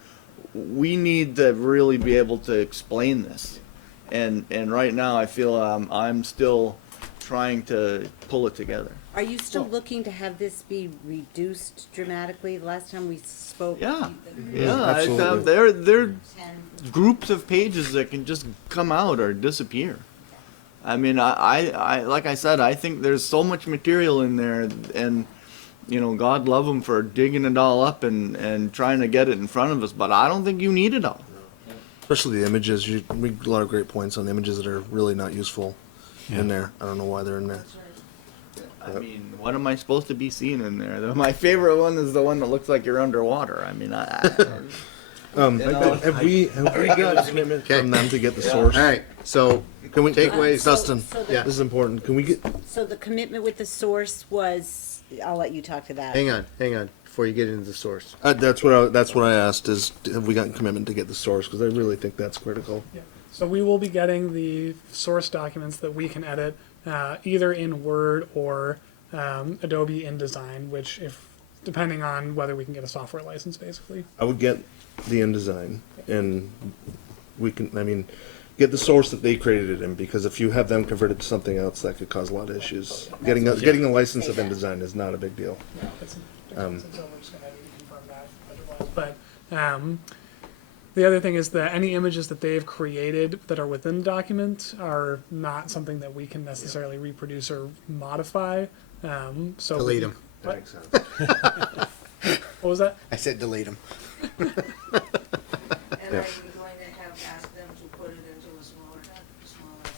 We need to really be able to explain this. And right now I feel I'm still trying to pull it together. Are you still looking to have this be reduced dramatically? The last time we spoke. Yeah. you- Yeah, absolutely. they're 10. groups of pages that can just come out or disappear. I mean, I like I said, I think there's so much material in there, and you know, God love them for digging it all up and trying to get it in front of us. But I don't think you need it all. Especially the images. We get a lot of great points on images that are really not useful in there. I don't know why they're in there. I mean, what am I supposed to be seeing in there? My favorite one is the one that looks like you're underwater. I mean, Have we got a commitment from them to get the source? All right, so Can we takeaways? Dustin, so this is important. Can we get? So the commitment with the source was, I'll let you talk to that. hang on, before you get into the source. That's what I asked. Is have we gotten commitment to get the source? Because I really think that's critical. Yeah. So we will be getting the source documents that we can edit either in Word or Adobe InDesign, which depending on whether we can get a software license, basically. I would get the InDesign, and we can. I mean, get the source that they created it in, because if you have them converted to something else, that could cause a lot of issues. Getting a license of InDesign is not a big deal. Yeah, it's so we're just gonna need to confirm that otherwise. But the other thing is that any images that they've created that are within the document are not something that we can necessarily reproduce or modify. So Delete them. That makes sense. What was that? I said delete them. And are you going to ask them to put it into a smaller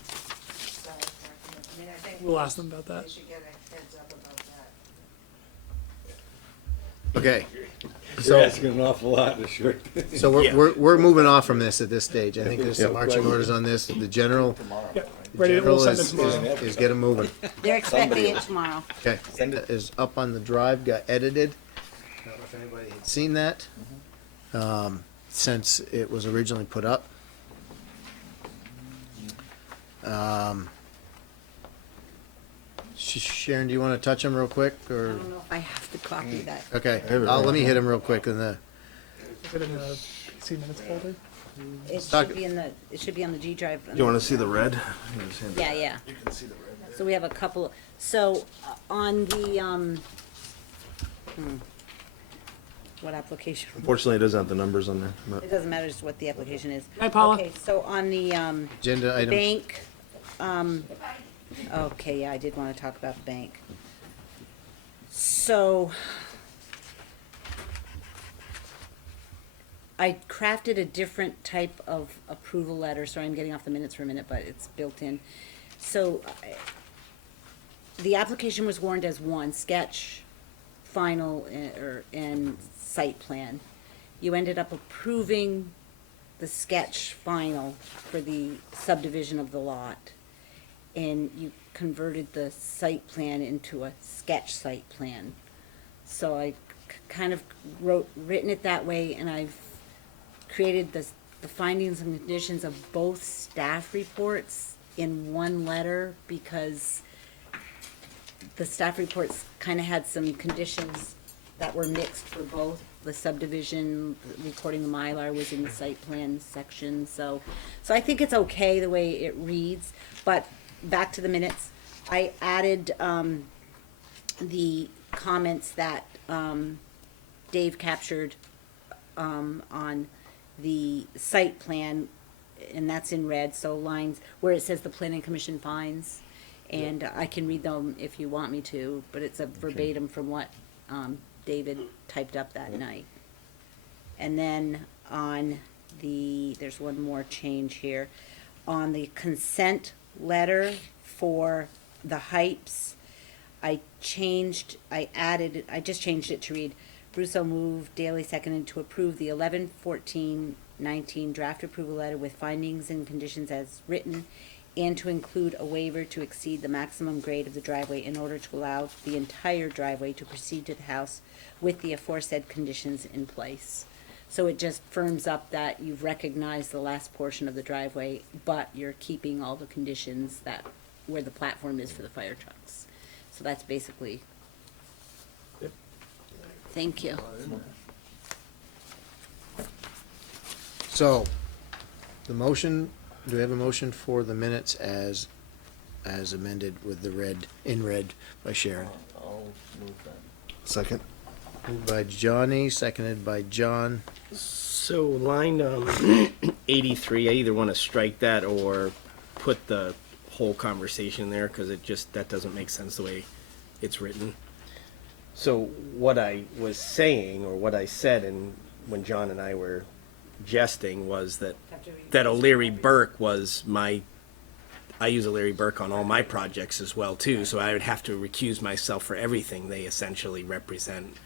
size document? I mean, I think We'll ask them about that. they should get a heads up about that. Okay, You're so, asking an awful lot in a short. so we're moving off from this at this stage. I think there's some Yeah. marching orders on this. The general, Yeah, ready. We'll send it is tomorrow. get them moving. They're expecting it tomorrow. Okay, is up on the drive, got edited. I don't know if anybody had seen that, since it was originally put up. Sharon, do you want to touch them real quick, I or? don't know if I have to copy that. Okay, let me hit them real quick in the, Is it in the PC minutes folder? It Talk- should be on the G drive. You want to see the red? Yeah, yeah. You can see the red. So we have a couple, so on the, what application? Unfortunately, it doesn't have the numbers on there. But It doesn't matter just what the application is. Hi, Paula. Okay, so on the, agenda items. bank, okay, yeah, I did wanna talk about the bank. So, I crafted a different type of approval letter, sorry, I'm getting off the minutes for a minute, but it's built in. So, the application was warned as one, sketch, final, and site plan. You ended up approving the sketch final for the subdivision of the lot. And you converted the site plan into a sketch site plan. So I kind of written it that way, and I've created the findings and conditions of both staff reports in one letter, because the staff reports kind of had some conditions that were mixed for both. The subdivision, recording the Mylar was in the site plan section, so I think it's okay the way it reads. But back to the minutes, I added the comments that Dave captured on the site plan, and that's in red, so lines where it says the planning commission finds. And I can read them if you want me to, but it's a verbatim from what, David typed up that night. And then on there's one more change here. On the consent letter for the Hypes, I just changed it to read, Brusso moved, Daley seconded to approve the 11/14/19 draft approval letter with findings and conditions as written, and to include a waiver to exceed the maximum grade of the driveway in order to allow the entire driveway to proceed to the house with the aforesaid conditions in place. So it just firms up that you've recognized the last portion of the driveway, but you're keeping all the conditions that, where the platform is for the fire trucks. So that's basically. Yep. Thank you. So, the motion, do we have a motion for the minutes as amended with the red, in red by Sharon? I'll move that. Second. Moved by Johnny, seconded by John. So line 83, I either want to strike that or put the whole conversation there, because that doesn't make sense the way it's written. So what I was saying, or what I said, and when John and I were jesting, was that O'Leary Burke was I use O'Leary Burke on all my projects as well too, so I would have to recuse myself for everything they essentially represent,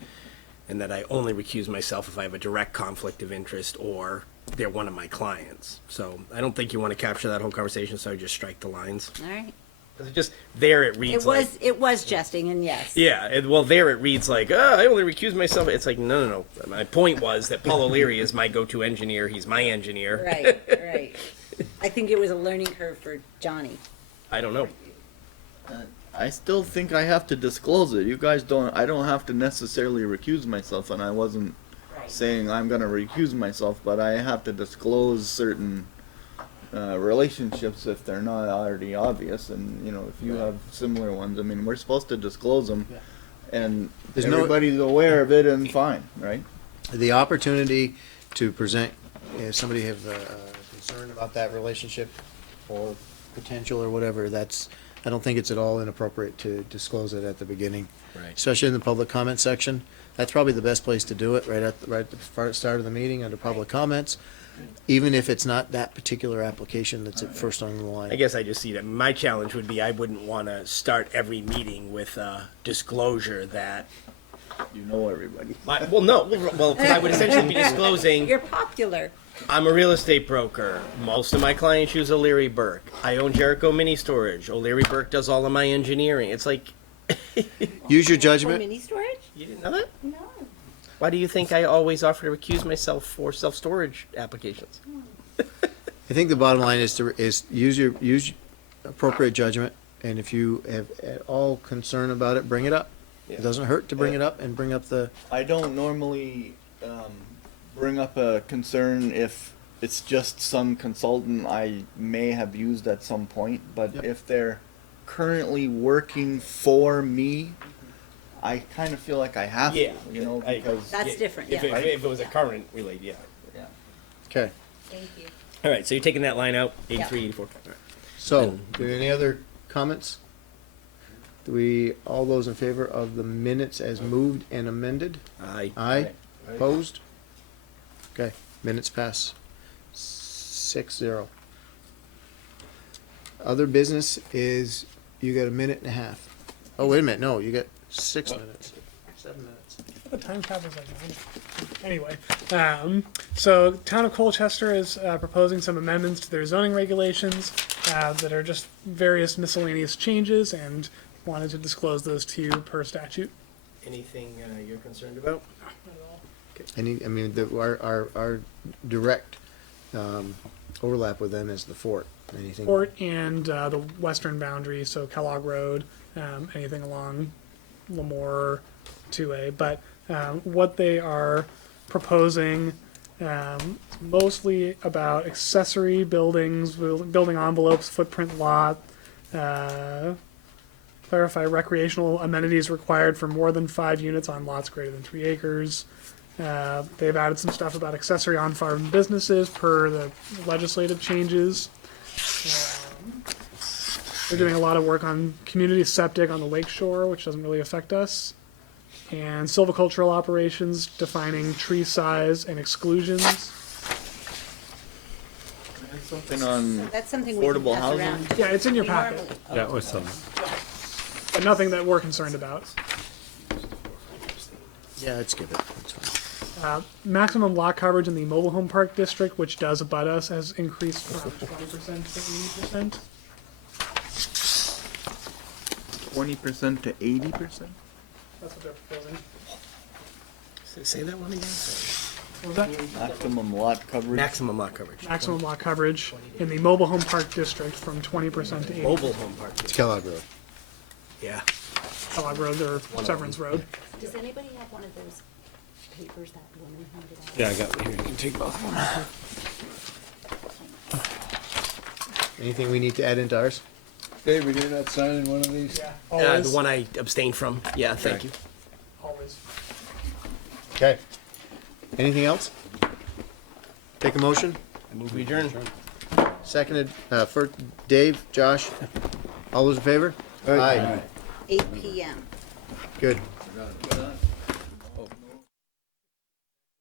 and that I only recuse myself if I have a direct conflict of interest or they're one of my clients. So I don't think you want to capture that whole conversation, so I just strike the lines. All right. Because it just, there it reads It was jesting, and yes. Yeah, well, there it reads like, I only recuse myself. It's like, no. My point was that Paul O'Leary is my go-to engineer. He's my engineer. Right. I think it was a learning curve for Johnny. I don't know. I still think I have to disclose it. You guys don't. I don't have to necessarily recuse myself, and I wasn't saying I'm gonna recuse myself, but I have to disclose certain relationships if they're not already obvious. And if you have similar ones, I mean, we're supposed to disclose them, and everybody's aware of it, and fine, right? The opportunity to present, if somebody have a concern about that relationship or potential or whatever, I don't think it's at all inappropriate to disclose it at the beginning. Right. Especially in the public comment section. That's probably the best place to do it, right at the start of the meeting, under public comments, even if it's not that particular application that's at first on the line. I guess I just see that my challenge would be I wouldn't want to start every meeting with disclosure that. You know everybody. Well, because I would essentially be disclosing. You're popular. I'm a real estate broker. Most of my clients use O'Leary Burke. I own Jericho Mini Storage. O'Leary Burke does all of my engineering. It's like. Use your judgment. Mini storage? You didn't know that? No. Why do you think I always offer to recuse myself for self-storage applications? I think the bottom line is use appropriate judgment, and if you have at all concern about it, bring it up. Yeah. It doesn't hurt to bring it up and bring up the. I don't normally bring up a concern if it's just some consultant I may have used at some point, but if they're currently working for me, I kind of feel like I have to, because That's different, If yeah. it was a current related, yeah. Okay. Thank you. All right, so you're taking that line out, 83, Yeah. 84. All right. So, do we have any other comments? All those in favor of the minutes as moved and amended? Aye. Aye. Opposed? Okay, minutes pass 6-0. Other business is, you got a minute and a half. Oh, wait a minute, no, you got 6 minutes. 7 minutes. The time cap is like 9. Anyway, so Town of Colchester is proposing some amendments to their zoning regulations that are just various miscellaneous changes, and wanted to disclose those to you per statute. Anything you're concerned about? Our direct overlap with them is the fort. Anything? Fort and the western boundary, so Kellogg Road, anything along Lemoore 2A. But what they are proposing mostly about accessory buildings, building envelopes, footprint lot, clarify recreational amenities required for more than 5 units on lots greater than 3 acres, They've added some stuff about accessory on-farm businesses per the legislative changes. They're doing a lot of work on community septic on the lake shore, which doesn't really affect us. And silvicultural operations, defining tree size and exclusions. Something on That's something we can affordable pass housing? around. Yeah, it's in your We packet, normally- That was some. but nothing that we're concerned about. Yeah, I'd skip it. That's fine. Maximum lot coverage in the mobile home park district, which does abut us, has increased from 20% to 80%. 20% to 80%? That's what they're proposing. Say that one again? What was that? Maximum lot coverage? Maximum lot coverage. Maximum lot coverage in the mobile home park district from 20% to 80%. Mobile home park. It's Kellogg Road. Yeah. Kellogg Road or Severance Road. Does anybody have one of those papers that woman handed out? Yeah, I got one here. You can take both of them. Anything we need to add into ours? David, you're not signing one of these? Yeah, always. The one I abstained from. Yeah, thank you. Always. Okay. Anything else? Take a motion? I move we adjourn. Seconded, for Dave, Josh, all those in favor? Aye. 8 p.m. Good. Forgot about that.